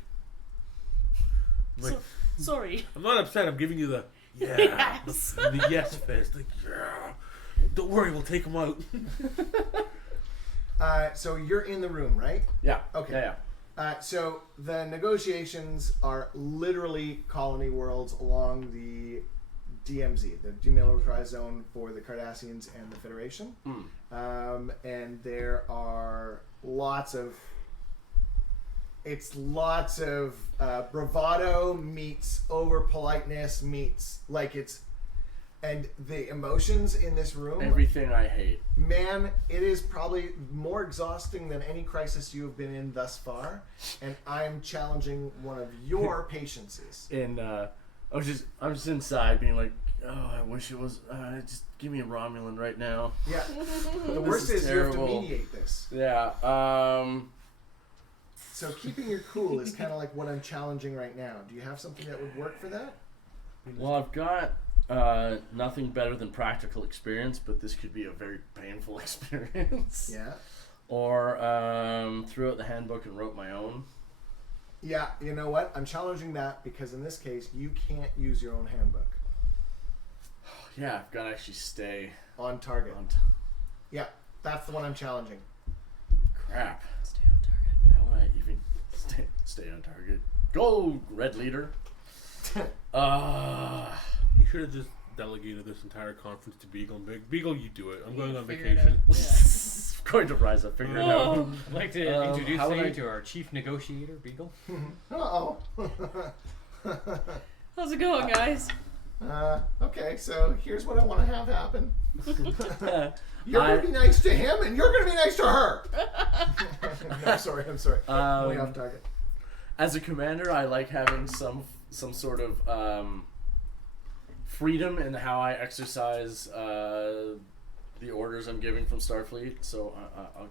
Sorry. I'm not upset. I'm giving you the Yes. the yes fist. Like, yeah, don't worry, we'll take them out. So you're in the room, right? Yeah. Okay. Yeah. So the negotiations are literally colony worlds along the DMZ, the demilitarized zone for the Cardassians and the Federation. And there are lots of bravado meets over politeness meets like it's And the emotions in this room, Everything I hate. man, it is probably more exhausting than any crisis you have been in thus far. And I'm challenging one of your patiences. And I'm just inside being like, oh, I wish it was. Just give me a Romulan right now. Yeah. The worst is you have to terrible. mediate this. Yeah. So keeping your cool is kind of like what I'm challenging right now. Do you have something that would work for that? Well, I've got nothing better than practical experience, but this could be a very painful experience. Yeah. Or threw out the handbook and wrote my own. Yeah, you know what? I'm challenging that because in this case, you can't use your own handbook. Yeah, I've got to actually stay On target. on. Yeah, that's the one I'm challenging. Crap. Stay on target. How would I even stay on target? Go, Red Leader. You should have just delegated this entire conference to Beagle. Beagle, you do it. I'm going on Figure it vacation. I'm going to rise up, figure it out. Oh. I'd like to introduce how would you I- to our chief negotiator, Beagle. Uh-oh. How's it going, guys? Okay, so here's what I want to have happen. You're I- going to be nice to him, and you're going to be nice to her. I'm sorry. Way off target. As a commander, I like having some sort of freedom in how I exercise the orders I'm giving from Starfleet. So I'll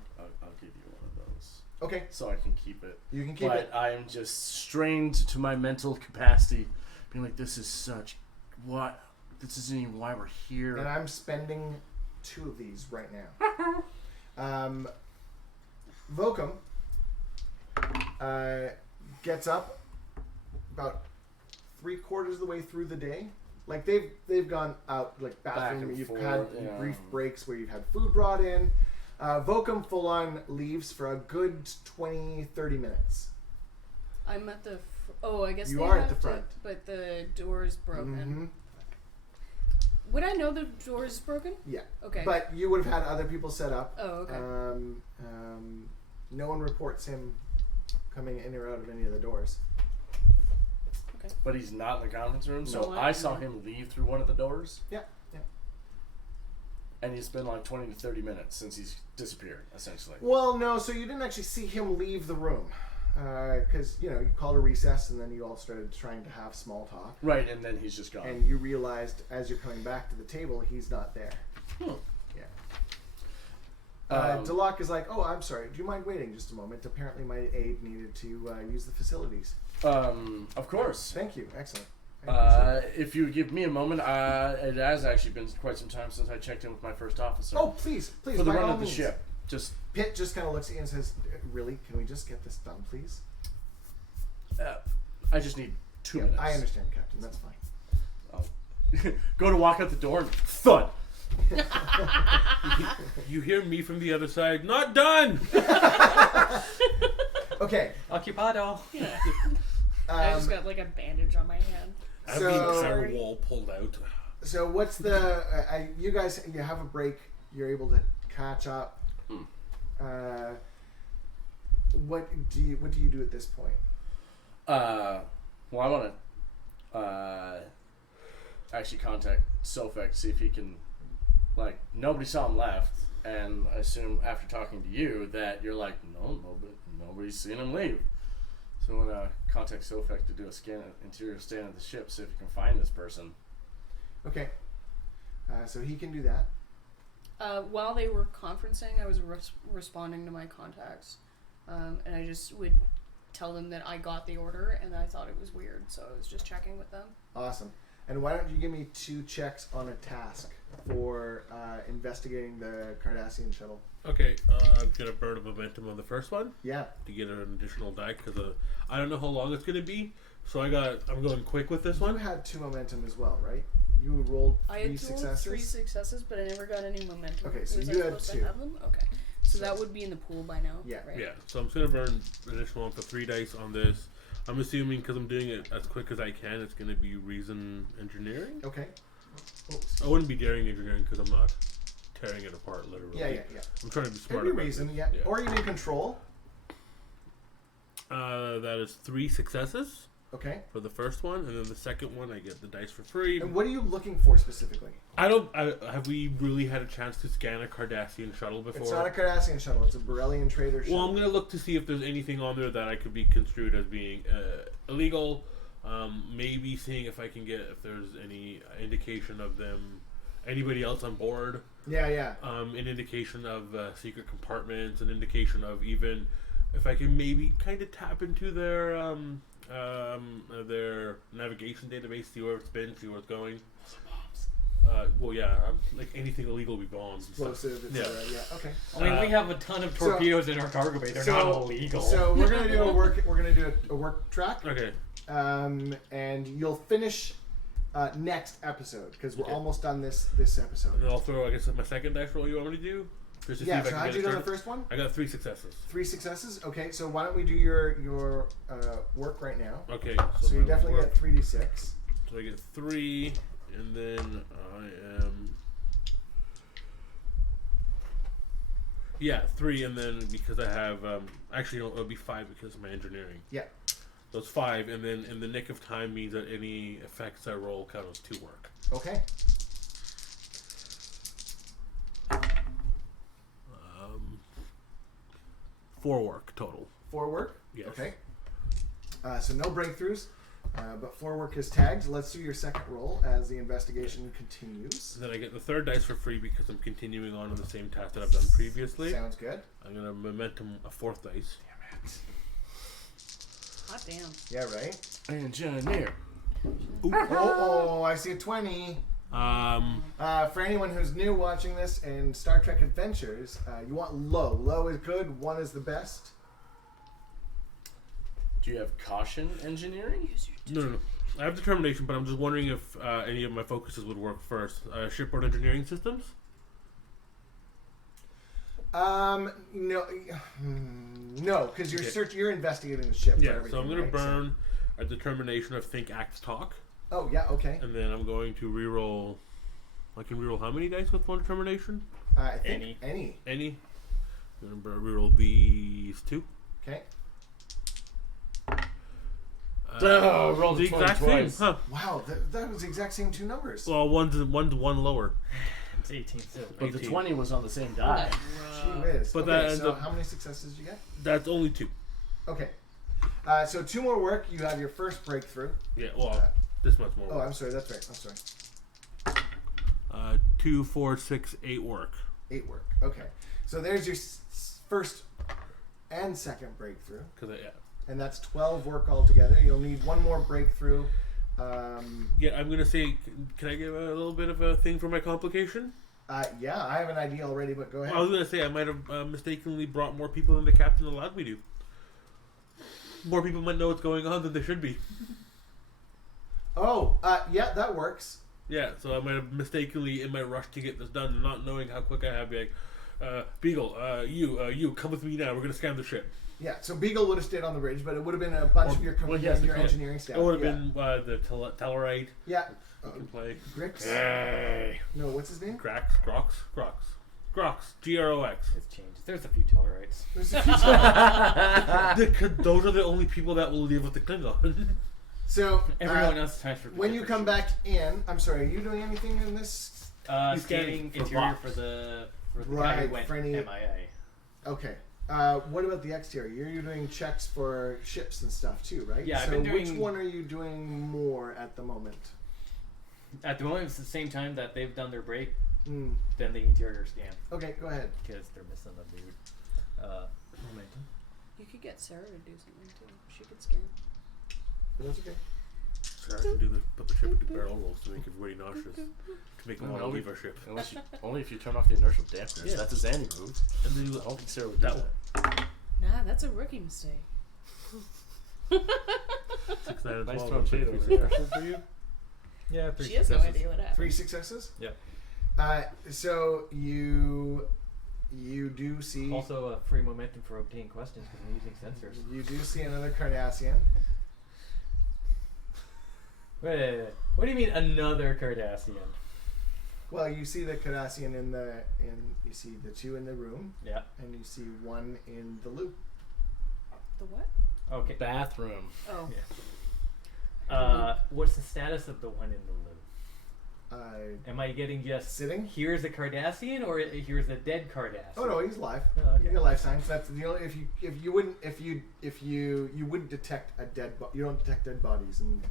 give you one of those, Okay, so I can keep it. you can keep But it. I am just strained to my mental capacity, being like, this is such what. This isn't even why we're here. And I'm spending 2 of these right now. Vokum gets up about 3/4 of the way through the day. Like they've gone out like bathroom. and You've forth, had yeah. brief breaks where you've had food brought in. Vokum full on leaves for a good 20-30 minutes. I'm at the. I guess You they are at have the to- front. but the door's broken. Mhm. Would I know the door is broken? Yeah. Okay. But you would have had other people set up. Oh, okay. No one reports him coming in or out of any of the doors. But he's not in the conference room, so No, I saw him leave through one of the doors. Yeah. And it's been like 20 to 30 minutes since he's disappeared, essentially. Well, no, so you didn't actually see him leave the room. Because, you called a recess and then you all started trying to have small talk. Right, and then he's just gone. And you realized as you're coming back to the table, he's not there. Hmm. Yeah. Delok is like, oh, I'm sorry. Do you mind waiting just a moment? Apparently my aide needed to use the facilities. Of course. Thank you. Excellent. I appreciate it. If you would give me a moment, it has actually been quite some time since I checked in with my first officer. Oh, please. for the by run all of the means. ship. Just Pitt just kind of looks at you and says, really? Can we just get this done, please? I just need 2 minutes. I understand, Captain. That's fine. I'll go to walk out the door and thud. You hear me from the other side. Not done. Okay. Occupado. Yeah. I just got like a bandage on my hand. I have So- the entire Sorry. wall pulled out. So what's the? You guys, you have a break. You're able to catch up. What do you do at this point? Well, I want to actually contact Sofek, see if he can. Like, nobody saw him left, and I assume after talking to you that you're like, nobody's seen him leave. So I want to contact Sofek to do a interior scan of the ship, see if you can find this person. Okay. So he can do that. While they were conferencing, I was responding to my contacts, and I just would tell them that I got the order and I thought it was weird, so I was just checking with them. Awesome. And why don't you give me 2 checks on a task for investigating the Cardassian shuttle? Okay, I'm gonna burn a momentum on the first one Yeah. to get an additional die because I don't know how long it's gonna be. So I'm going quick with this You one. had 2 momentum as well, right? You rolled 3 I had successes. 3 successes, but I never got any momentum. Okay, so was you I had supposed 2. to have them? Okay. So that would be in the pool by now. Yeah. Right? Yeah, so I'm just gonna burn an additional one for 3 dice on this. I'm assuming because I'm doing it as quick as I can, it's gonna be reason engineering. Okay. I wouldn't be daring engineering because I'm not tearing it apart literally. Yeah. I'm trying to be smart. Could be about reason, this. yeah. Or you may control. That is 3 successes. Okay. for the first one, and then the second one I get the dice for free. And what are you looking for specifically? Have we really had a chance to scan a Cardassian shuttle before? It's not a Cardassian shuttle. It's a Borellian trader shuttle. Well, I'm gonna look to see if there's anything on there that I could be construed as being illegal. Maybe seeing if there's any indication of anybody else on board. Yeah. An indication of secret compartments, an indication of even if I can maybe kind of tap into their navigation database, see where it's been, see where it's going. Well, yeah, like anything illegal would be bombs. Explosive, etc. Yeah. Okay. I mean, we have a ton of torpedoes in our cargo bay. They're not illegal. So we're gonna do a work. We're gonna do a work track. Okay. And you'll finish next episode because we're almost done this episode. And then I'll throw, I guess, my second dice roll you want me to do? Just to see if I So can how'd get you a do on turn? the first one? I got 3 successes. 3 successes. Okay. So why don't we do your work right now? Okay. So you my definitely work- get 3d6. So I get 3, and then I am... Yeah, 3, and then because I have... actually, no, it'll be 5 because of my engineering. Yeah. So it's 5, and then in the nick of time means that any effects I roll count as 2 work. Okay. 4 work total. 4 work. Yes. Okay. So no breakthroughs, but 4 work is tagged. Let's do your second roll as the investigation continues. Then I get the third dice for free because I'm continuing on the same task that I've done previously. Sounds good. I'm going to momentum a 4th dice. Damn it. Hot damn. Yeah, right? Engineer. Oh, I see a 20. For anyone who's new watching this in Star Trek Adventures, you want low. Low is good, 1 is the best. Do you have caution engineering? No. I have determination, but I'm just wondering if any of my focuses would work first. Shipboard engineering systems? No, because you're investigating the ship. for Yeah, everything, so I'm going right? to burn a determination of think, act, talk. Oh, yeah, okay. And then I'm going to reroll... I can reroll how many dice with 1 determination? I think any. Any? I'm going to reroll these 2. Okay. Roll the exact same. Huh. Wow, that was the exact same 2 numbers. Well, one's 1 lower. It's 18 still. But the 18. 20 was on the same die. Gee whiz. But Okay, that ends so up- how many successes did you get? That's only 2. Okay. So 2 more work. You have your first breakthrough. Yeah, well, this much more. Oh, work. I'm sorry. That's right. I'm sorry. 2, 4, 6, 8 work. 8 work. Okay. So there's your first and second breakthrough. And that's 12 work altogether. You'll need 1 more breakthrough. Yeah, I'm gonna say, can I give a little bit of a thing for my complication? Yeah, I have an idea already, but go ahead. I was gonna say I might have mistakenly brought more people than the captain allowed me to. More people might know what's going on than they should be. Oh, yeah, that works. Yeah, so I might have mistakenly, in my rush to get this done, and not knowing how quick I have, be like, Beagle, you, come with me now. We're gonna scan the ship. Yeah, so Beagle would have stayed on the bridge, but it would have been a bunch of your engineering staff. It would have yeah. been the Tellarite. Yeah. You can play. Grix? Hey. No, what's his name? Grox. Grox. G-R-O-X. It's changed. There's a few Tellarites. There's a few Those are the only people that will live with the Klingon. So, Everyone else is transferred. when you come back in, I'm sorry, are you doing anything in this? Scanning for interior bots. for the guy Right, who went for any- MIA. Okay. What about the exterior? You're doing checks for ships and stuff too, right? Yeah, I've so been which doing- one are you doing more at the moment? At the moment, it's the same time that they've done their break, Mm. then the interior scan. Okay, go ahead. Because they're missing a dude. Momentum. You could get Sarah to do something too. She could scan. That's okay. So I can put the ship into barrel rolls to make everybody nauseous. To make them want to leave our ship. Only if you turn off the inertial dampers. Yeah. That's a Zanny move. And then I don't think Sarah would do that. Nah, that's a rookie mistake. 6, 9, and Nice 12. throwing shade over there. For you? Yeah, She has no idea what happened. 3 successes? Yep. So you do see Also, free momentum for obtaining questions because I'm using sensors. you do see another Cardassian. Wait. What do you mean another Cardassian? Well, you see the Cardassian you see the 2 in the room, Yeah. and you see 1 in the loop. The what? Okay. Bathroom. Oh. Yeah. What's the status of the one in the loo? Am I getting just Sitting? here's a Cardassian or here's a dead Cardassian? Oh no, he's live. Oh, okay. You get life signs. That's the only if you wouldn't detect a dead you don't detect dead bodies and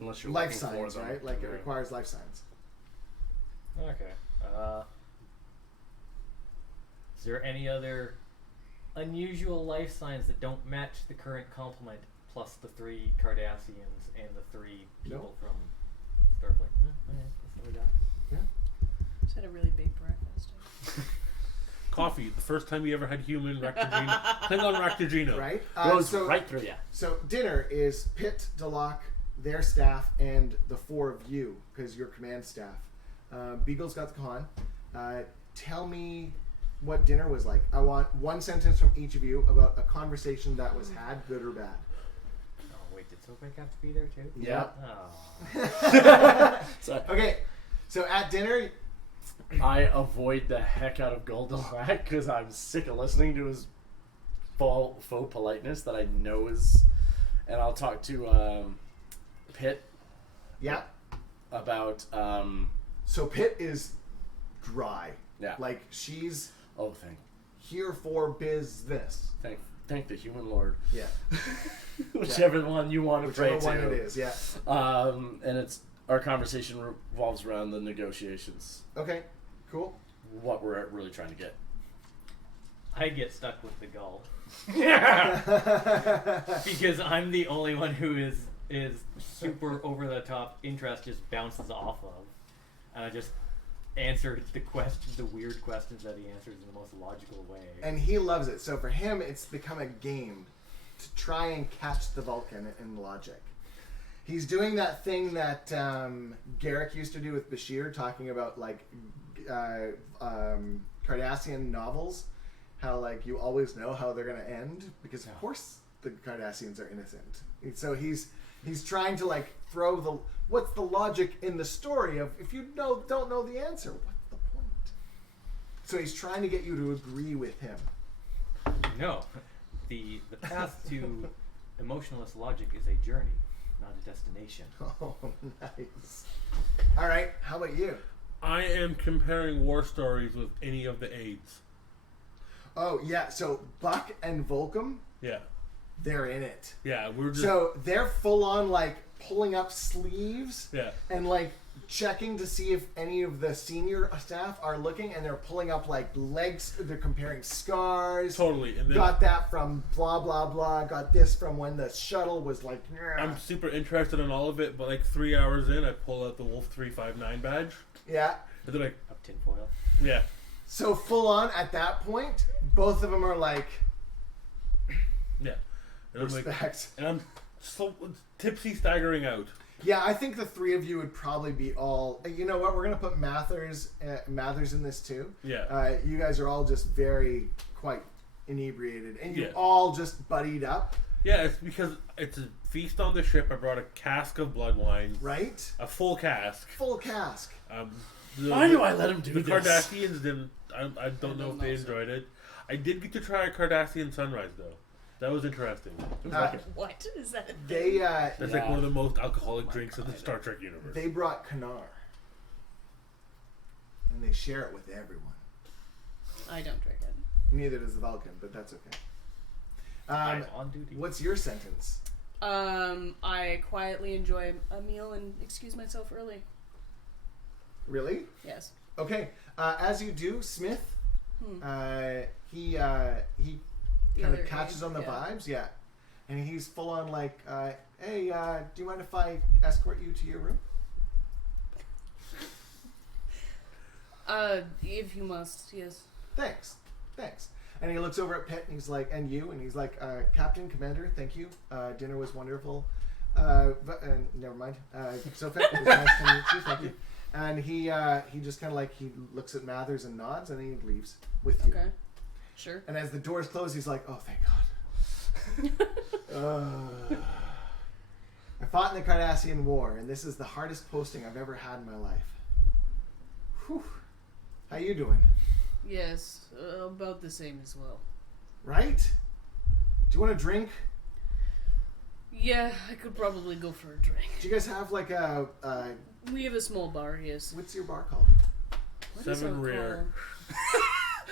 Unless you're life looking for signs, them. right? Like it Yeah. requires life signs. Okay. Is there any other unusual life signs that don't match the current complement plus the 3 Cardassians and the 3 people from Starfleet? That's what we got. Just had a really big breakfast. Coffee. The first time you ever had human Rectogino. Klingon Rectogino. Right? Goes right through you. So dinner is Pitt, Deloc, their staff, and the 4 of you, because you're command staff. Beagle's got the con. Tell me what dinner was like. I want one sentence from each of you about a conversation that was had, good or bad. Oh wait, did Sobek have to be there too? Yeah. Oh. So Okay, so at dinner, I avoid the heck out of Goldenlack because I'm sick of listening to his faux politeness that I know is. And I'll talk to Pitt yeah. about. So Pitt is dry. Yeah. Like she's Oh, here for business. thank the human lord. Yeah. Whichever one you want to pray Whichever to. one it is, yeah. And it's our conversation revolves around the negotiations. Okay, cool. What we're really trying to get. I get stuck with the gull Yeah. because I'm the only one who is super over the top interest just bounces off of, and I just answer the weird questions that he answers in the most logical way. And he loves it. So for him, it's become a game to try and catch the Vulcan in logic. He's doing that thing that Garrick used to do with Bashir, talking about like Cardassian novels, how like you always know how they're going to end because of course the Cardassians are innocent. And so he's trying to like throw the what's the logic in the story of if you don't know the answer, what's the point? So he's trying to get you to agree with him. No, the path to emotionless logic is a journey, not a destination. Oh, nice. All right, how about you? I am comparing war stories with any of the aides. Oh yeah, so Buck and Volcom, Yeah. they're in it. Yeah, we're just... So they're full on like pulling up sleeves Yeah. and like checking to see if any of the senior staff are looking, and they're pulling up like legs. They're comparing scars. Totally. And then Got that from blah blah blah. Got this from when the shuttle was like. I'm super interested in all of it, but like 3 hours in, I pull out the Wolf 359 badge. Yeah. And they're like, Up tinfoil. yeah. So full on at that point, both of them are like Yeah. And I'm like, respect. and I'm so tipsy staggering out. Yeah, I think the 3 of you would probably be all. You know what? We're gonna put Mathers in this too. Yeah. You guys are all just quite inebriated, and you Yeah. all just buddied up, Yeah, it's because it's a feast on the ship. I brought a cask of blood wine. right? A full cask. Full cask. Why do I let him do the this? Cardassians didn't. I don't know if they enjoyed it. I did get to try a Cardassian sunrise though. That was interesting. What is that? They That's like one of the most alcoholic drinks in the Star Trek universe. they brought Kanar, and they share it with everyone. I don't drink it. Neither does the Vulcan, but that's okay. I'm on duty. What's your sentence? I quietly enjoy a meal and excuse myself early. Really? Yes. Okay. As you do, Smith. He The kind other of catches aide, on the yeah. vibes, yeah. And he's full on like, hey, do you mind if I escort you to your room? If you must, yes. Thanks. And he looks over at Pitt and he's like, and you, and he's like, Captain, Commander, thank you. Dinner was wonderful. Never mind. Sophie, it was nice to meet you. Thank you. And he just kind of like, he looks at Mathers and nods, and he leaves with you. Okay. Sure. And as the doors close, he's like, oh, thank God. I fought in the Cardassian War, and this is the hardest posting I've ever had in my life. Whew. How you doing? Yes, about the same as well. Right? Do you want a drink? Yeah, I could probably go for a drink. Do you guys have like a We have a small bar, yes. what's your bar called? What is 7 it rear.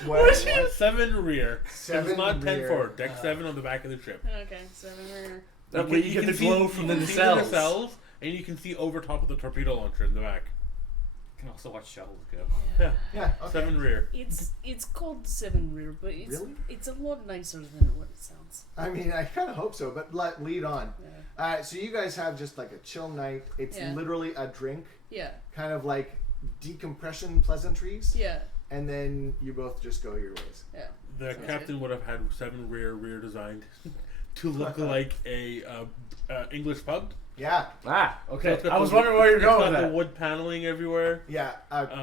What? What? 7 rear. Seven It's not 10 rear. forward. Deck 7 on the back of the ship. called? Okay, 7 rear. That way you get can the see- glow you from can the see nacelles. nacelles, and you can see over top of the torpedo launcher in the back. You can also watch shuttles go. Yeah. Yeah. Okay. 7 rear. It's called 7 rear, but Really? it's a lot nicer than what it sounds. I mean, I kind of hope so, but lead on. Yeah. So you guys have just like a chill night. It's Yeah. literally a drink, Yeah. kind of like decompression pleasantries, Yeah. and then you both just go your ways. Yeah. The Sounds captain would have had 7 rear designed to look like a English pub. Yeah. Ah, So okay. it's got I was the- wondering where you're it's going got with the that. wood paneling everywhere. Yeah.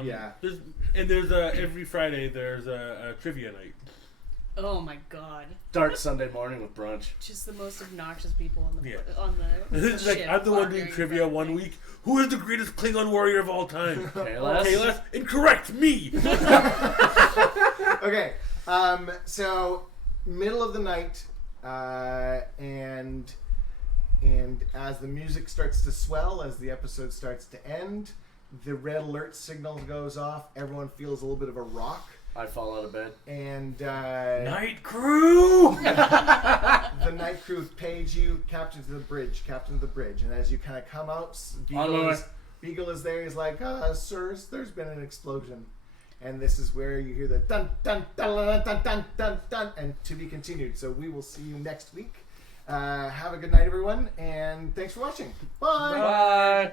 Yeah. There's every Friday there's a trivia night. Oh my god. Dark Sunday morning with brunch. Just the most obnoxious people on the Yeah. on the It's like ship I'm the one arguing doing trivia about one things. week. Who is the greatest Klingon warrior of all time? Kalas. Kalas? Incorrect. Me. Okay. So middle of the night, and as the music starts to swell, as the episode starts to end, the red alert signal goes off. Everyone feels a little bit of a rock, I fall out of bed. and Night crew. the night crew page you captain to the bridge, and as you kind of come out, On my way. Beagle is there. He's like, sirs, there's been an explosion. And this is where you hear the dun dun dun dun dun dun dun dun, and to be continued. So we will see you next week. Have a good night, everyone, and thanks for watching. Bye. Bye.